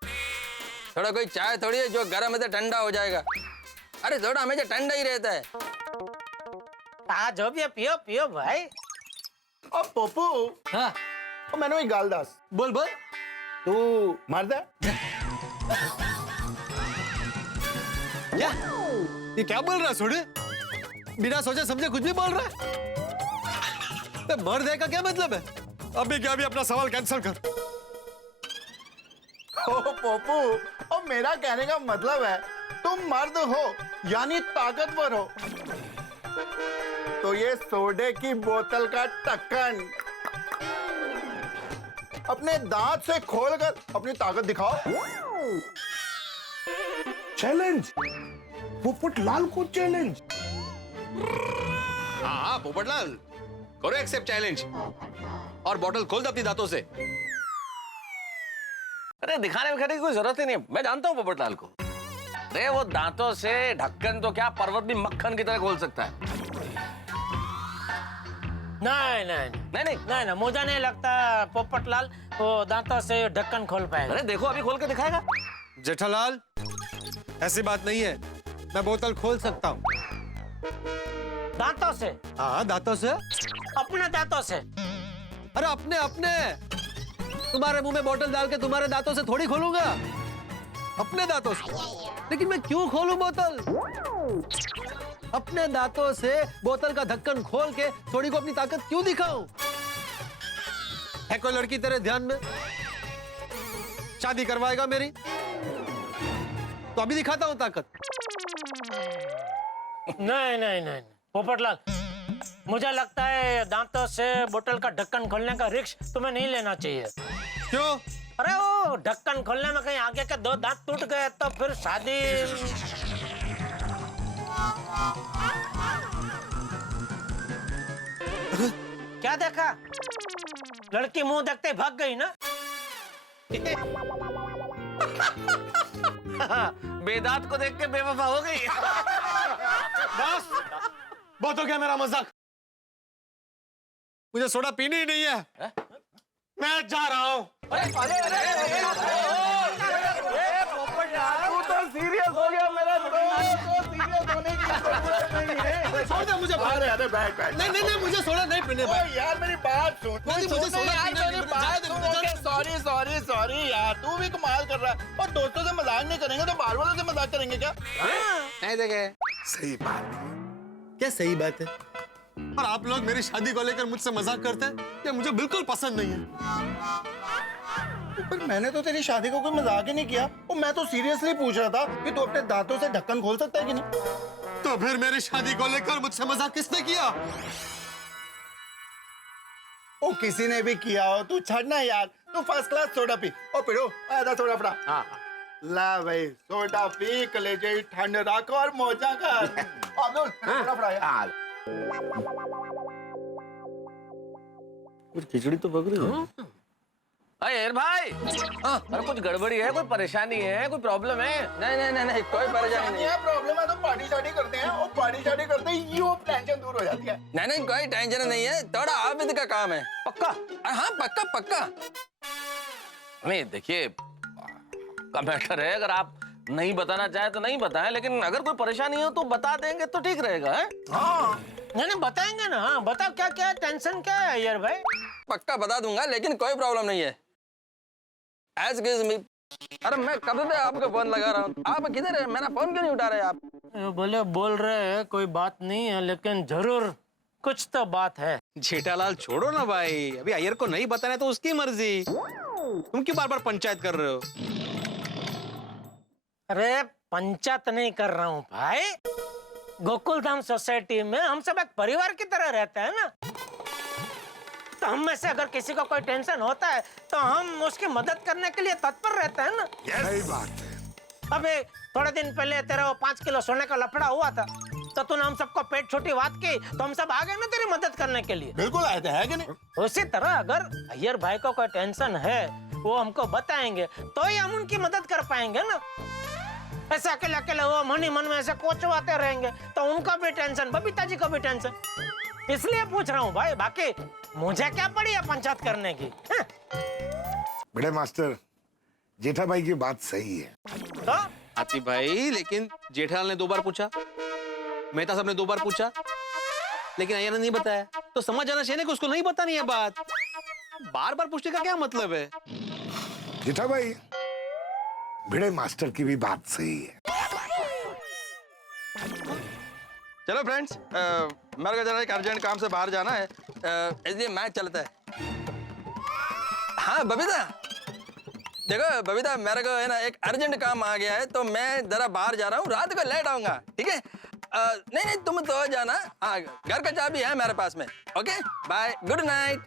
थोड़ा कोई चाय थोड़ी है जो गर्म है तो ठंडा हो जाएगा। अरे थोड़ा हमेशा ठंडा ही रहता है। जो भी है पियो पियो भाई। ओ पप्पू, हाँ ओ मैंने वही गालदास बोल बोल। तू मर्द है? क्या ये क्या बोल रहा है सोडे? बिना सोचे समझे कुछ भी बोल रहा है। मर्द है का क्या मतलब है? अभी क्या, अभी अपना सवाल कैंसिल कर। ओ पप्पू, ओ मेरा कहने का मतलब है तुम मर्द हो यानी ताकतवर हो, तो ये सोडे की बोतल का ढक्कन अपने दांत से खोलकर अपनी ताकत दिखाओ। चैलेंज, पोपटलाल को चैलेंज। हाँ पोपटलाल, करो एक्सेप्ट चैलेंज और बॉटल खोल दो अपनी दांतों से। अरे दिखाने विखाने की कोई जरूरत ही नहीं, मैं जानता हूँ पोपटलाल को। अरे वो दांतों से ढक्कन तो क्या, पर्वत भी मक्खन की तरह खोल सकता है। नहीं, मुझे नहीं लगता पोपटलाल वो दांतों से ढक्कन खोल पाएगा। अरे देखो अभी खोल के दिखाएगा। जेठालाल, ऐसी बात नहीं है, मैं बोतल खोल सकता हूँ। दांतों से? हाँ दांतों से। अपने दांतों से? अरे अपने अपने, तुम्हारे मुंह में बोतल डाल के तुम्हारे दांतों से थोड़ी खोलूंगा, अपने दांतों से। लेकिन मैं क्यों खोलूं बोतल? अपने दांतों से बोतल का ढक्कन खोल के थोड़ी को अपनी ताकत क्यों दिखाऊं? है कोई लड़की तेरे ध्यान में? शादी करवाएगा मेरी? तो अभी दिखाता हूं ताकत। नहीं पोपटलाल, मुझे लगता है दांतों से बोतल का ढक्कन खोलने का रिस्क तुम्हें नहीं लेना चाहिए। क्यों? अरे वो ढक्कन खोलने में कहीं आगे के 2 दांत टूट गए तो फिर शादी। क्या देखा? लड़की मुंह देखते ही भाग गई ना? बेदांत को देख के बेवफा हो गई। बस बहुत हो गया मेरा मजाक, मुझे सोडा पीनी ही नहीं है। मैं जा रहा हूँ। तू तो सीरियस हो गया मेरा दोस्त, सीरियस होने की जरूरत नहीं है। छोड़ दे मुझे। अरे बैठ। नहीं मुझे सोडा नहीं पीने। यार मेरी बात सुन। नहीं मुझे सोडा पीने। सॉरी यार, तू भी कमाल कर रहा है। और दोस्तों से मजाक नहीं करेंगे तो बाहर वालों से मजाक करेंगे क्या? नहीं देखे। सही बात। क्या सही बात है? और आप लोग मेरी शादी को लेकर मुझसे मजाक करते हैं, ये मुझे बिल्कुल पसंद नहीं है। पर मैंने तो तेरी शादी को कोई मजाक ही नहीं किया। और मैं तो सीरियसली पूछ रहा था कि तू अपने दांतों से ढक्कन खोल सकता है कि नहीं। तो फिर मेरी शादी को लेकर मुझसे मजाक किसने किया? ओ किसी ने भी किया हो, तू छड़ना यार। तू फर्स्ट क्लास सोडा पी। ओ पिरो आधा सोडा फड़ा। हाँ ला भाई, सोडा पी, कलेजे ठंड रख और मौजा कर। अब्दुल सोडा फड़ा यार। कुछ खिचड़ी तो पक रही है। अरे भाई, अरे कुछ गड़बड़ी है, कोई परेशानी है, कोई प्रॉब्लम है? नहीं, कोई परेशानी नहीं है। प्रॉब्लम है तो पार्टी शादी करते हैं, और पार्टी शादी करते ही यूं टेंशन दूर हो जाती है। नहीं, कोई टेंशन नहीं है, थोड़ा आबिद का काम है। पक्का? हाँ पक्का। नहीं देखिए, का मैटर है, अगर आप नहीं बताना चाहे तो नहीं बताएं, लेकिन अगर कोई परेशानी हो तो बता देंगे तो ठीक रहेगा। है? हाँ नहीं बताएंगे ना। हाँ बताओ क्या टेंशन क्या है यार भाई? पक्का बता दूंगा, लेकिन कोई प्रॉब्लम नहीं है। Excuse me। अरे मैं कब से आपको फोन लगा रहा हूँ, आप किधर है? मेरा फोन क्यों नहीं उठा रहे आप? बोले बोल रहे हैं कोई बात नहीं है, लेकिन जरूर कुछ तो बात है। जेठालाल छोड़ो ना भाई, अभी अय्यर को नहीं बताना तो उसकी मर्जी। तुम क्यों बार बार पंचायत कर रहे हो? अरे पंचायत नहीं कर रहा हूँ भाई, गोकुल धाम सोसाइटी में हम सब एक परिवार की तरह रहते हैं ना। तो हम में से अगर किसी को कोई टेंशन होता है तो हम उसकी मदद करने के लिए तत्पर रहते हैं ना। सही बात है। अबे थोड़े दिन पहले तेरा वो 5 किलो सोने का लफड़ा हुआ था, तो तूने हम सबको पेट छोटी बात की तो हम सब आ गए ना तेरी मदद करने के लिए। बिल्कुल आए थे, है कि नहीं? उसी तरह अगर अय्यर भाई को कोई टेंशन है वो हमको बताएंगे तो ही हम उनकी मदद कर पाएंगे ना। ऐसे अकेले वो मन में ऐसे कोचवाते रहेंगे तो उनको भी टेंशन, बबीता जी को भी टेंशन। इसलिए पूछ रहा हूँ भाई, बाकी मुझे क्या पड़ी है पंचायत करने की? बड़े मास्टर, जेठा भाई की बात सही है। हाथी भाई, लेकिन जेठालाल ने 2 बार पूछा, मेहता साहब ने 2 बार पूछा, लेकिन अय्यर ने नहीं बताया। तो समझ जाना चाहिए ना कि उसको नहीं बतानी है बात। बार बार पूछने का क्या मतलब है? जेठा भाई, भिड़े मास्टर की भी बात सही है। चलो फ्रेंड्स, मेरे को जरा एक अर्जेंट काम से बाहर जाना है, इसलिए मैच चलता है। हाँ बबीता, देखो बबीता, मेरे को है ना एक अर्जेंट काम आ गया है, तो मैं जरा बाहर जा रहा हूँ, रात को लेट आऊंगा, ठीक है? नहीं नहीं, तुम तो जाना। हाँ, घर का चाबी है मेरे पास में। Okay bye, good night.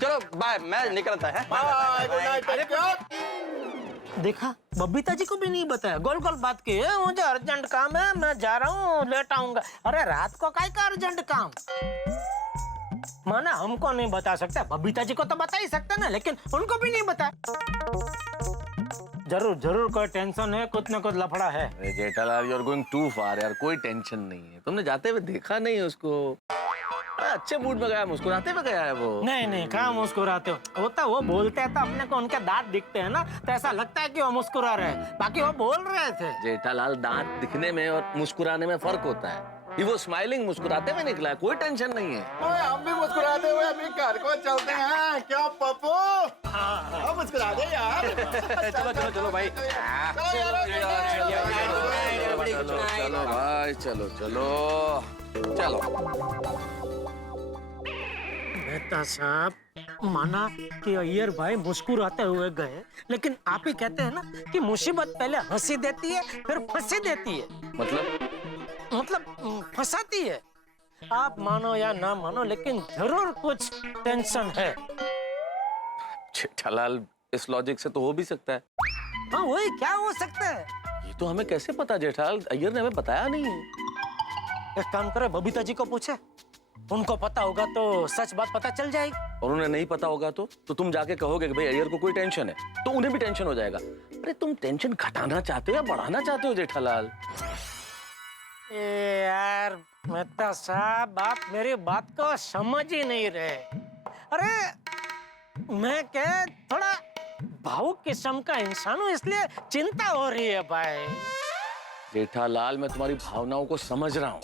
चलो बाय, मैं निकलता है। देखा, बबीता जी को भी नहीं बताया, गोल गोल बात की है। मुझे अर्जेंट काम है, मैं जा रहा हूँ, लेट आऊंगा। अरे रात को काय का अर्जेंट काम? माना हमको नहीं बता सकता, बबीता जी को तो बता ही सकता ना, लेकिन उनको भी नहीं बता। जरूर जरूर कोई टेंशन है, कुछ न कुछ लफड़ा है। अरे Jethalal, you are going too far यार, कोई टेंशन नहीं है। तुमने जाते हुए देखा नहीं उसको? अच्छे मूड में गया, मुस्कुराते हुए गया है वो। नहीं नहीं, कहाँ मुस्कुराते हो? होता वो बोलते हैं तो अपने को उनके दांत दिखते हैं ना, तो ऐसा लगता है कि वो मुस्कुरा रहे हैं, बाकी वो बोल रहे थे। जेठालाल, दांत दिखने में और मुस्कुराने में फर्क होता है। ये वो स्माइलिंग, मुस्कुराते हुए निकला है, कोई टेंशन नहीं है। हम भी मुस्कुराते हुए अभी घर को चलते हैं, क्या पप्पू? हाँ, मुस्कुरा दे यार। चलो चलो चलो भाई, चलो भाई, चलो चलो चलो। मेहता साहब, माना कि अय्यर भाई मुस्कुराते हुए गए, लेकिन आप ही कहते हैं ना कि मुसीबत पहले हंसी देती है, फिर फंसी देती है। मतलब फंसाती है। आप मानो या ना मानो, लेकिन जरूर कुछ टेंशन है। जेठालाल, इस लॉजिक से तो हो भी सकता है। हाँ, वही क्या हो सकता है? ये तो हमें कैसे पता जेठालाल, अय्यर ने हमें बताया नहीं है। एक काम करो, बबीता जी को पूछे, उनको पता होगा तो सच बात पता चल जाएगी। और उन्हें नहीं पता होगा तो तुम जाके कहोगे कि भाई अय्यर को कोई टेंशन है, तो उन्हें भी टेंशन हो जाएगा। अरे तुम टेंशन घटाना चाहते हो या बढ़ाना चाहते हो जेठालाल? यार मेहता साहब, आप मेरी बात को समझ ही नहीं रहे। अरे मैं क्या थोड़ा भावुक किस्म का इंसान हूँ, इसलिए चिंता हो रही है भाई। जेठालाल, मैं तुम्हारी भावनाओं को समझ रहा हूँ,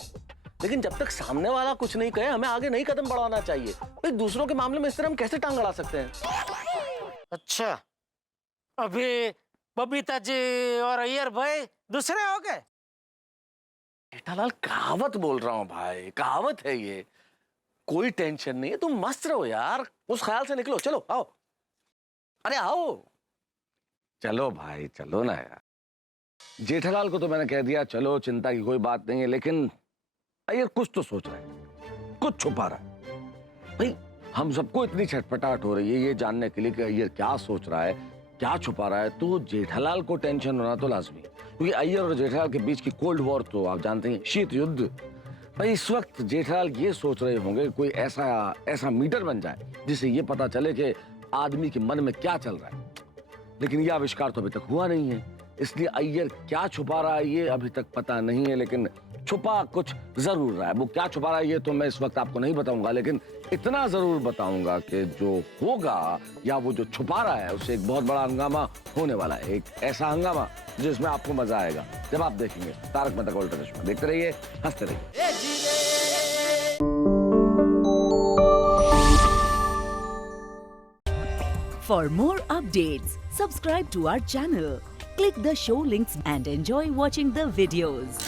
लेकिन जब तक सामने वाला कुछ नहीं कहे, हमें आगे नहीं कदम बढ़ाना चाहिए। भाई दूसरों के मामले में इस तरह हम कैसे टांग अड़ा सकते हैं? अच्छा, अभी बबीता जी और अय्यर भाई दूसरे हो गए? जेठालाल, कहावत बोल रहा हूँ भाई, कहावत है ये। कोई टेंशन नहीं है, तुम मस्त रहो यार, उस ख्याल से निकलो। चलो आओ, अरे आओ, चलो भाई, चलो ना यार। जेठालाल को तो मैंने कह दिया चलो, चिंता की कोई बात नहीं है, लेकिन अय्यर कुछ तो सोच रहा है, कुछ छुपा रहा है। भाई हम सबको इतनी छटपटाहट हो रही है ये जानने के लिए कि अय्यर क्या सोच रहा है, क्या छुपा रहा है, तो जेठालाल को टेंशन होना तो लाजमी है, क्योंकि अय्यर और जेठालाल के बीच की कोल्ड वॉर तो आप जानते हैं, शीत युद्ध। भाई इस वक्त जेठालाल ये सोच रहे होंगे कि कोई ऐसा मीटर बन जाए जिससे ये पता चले कि आदमी के मन में क्या चल रहा है, लेकिन यह आविष्कार तो अभी तक हुआ नहीं है। इसलिए अय्यर क्या छुपा रहा है ये अभी तक पता नहीं है, लेकिन छुपा कुछ जरूर रहा है। वो क्या छुपा रहा है ये तो मैं इस वक्त आपको नहीं बताऊंगा, लेकिन इतना जरूर बताऊंगा कि जो होगा या वो जो छुपा रहा है उससे एक बहुत बड़ा हंगामा होने वाला है। एक ऐसा हंगामा जिसमें आपको मजा आएगा जब आप देखेंगे तारक मेहता का उल्टा चश्मा। देखते रहिए, हंसते रहिए। For more updates, subscribe to our channel, click the show links and enjoy watching the videos.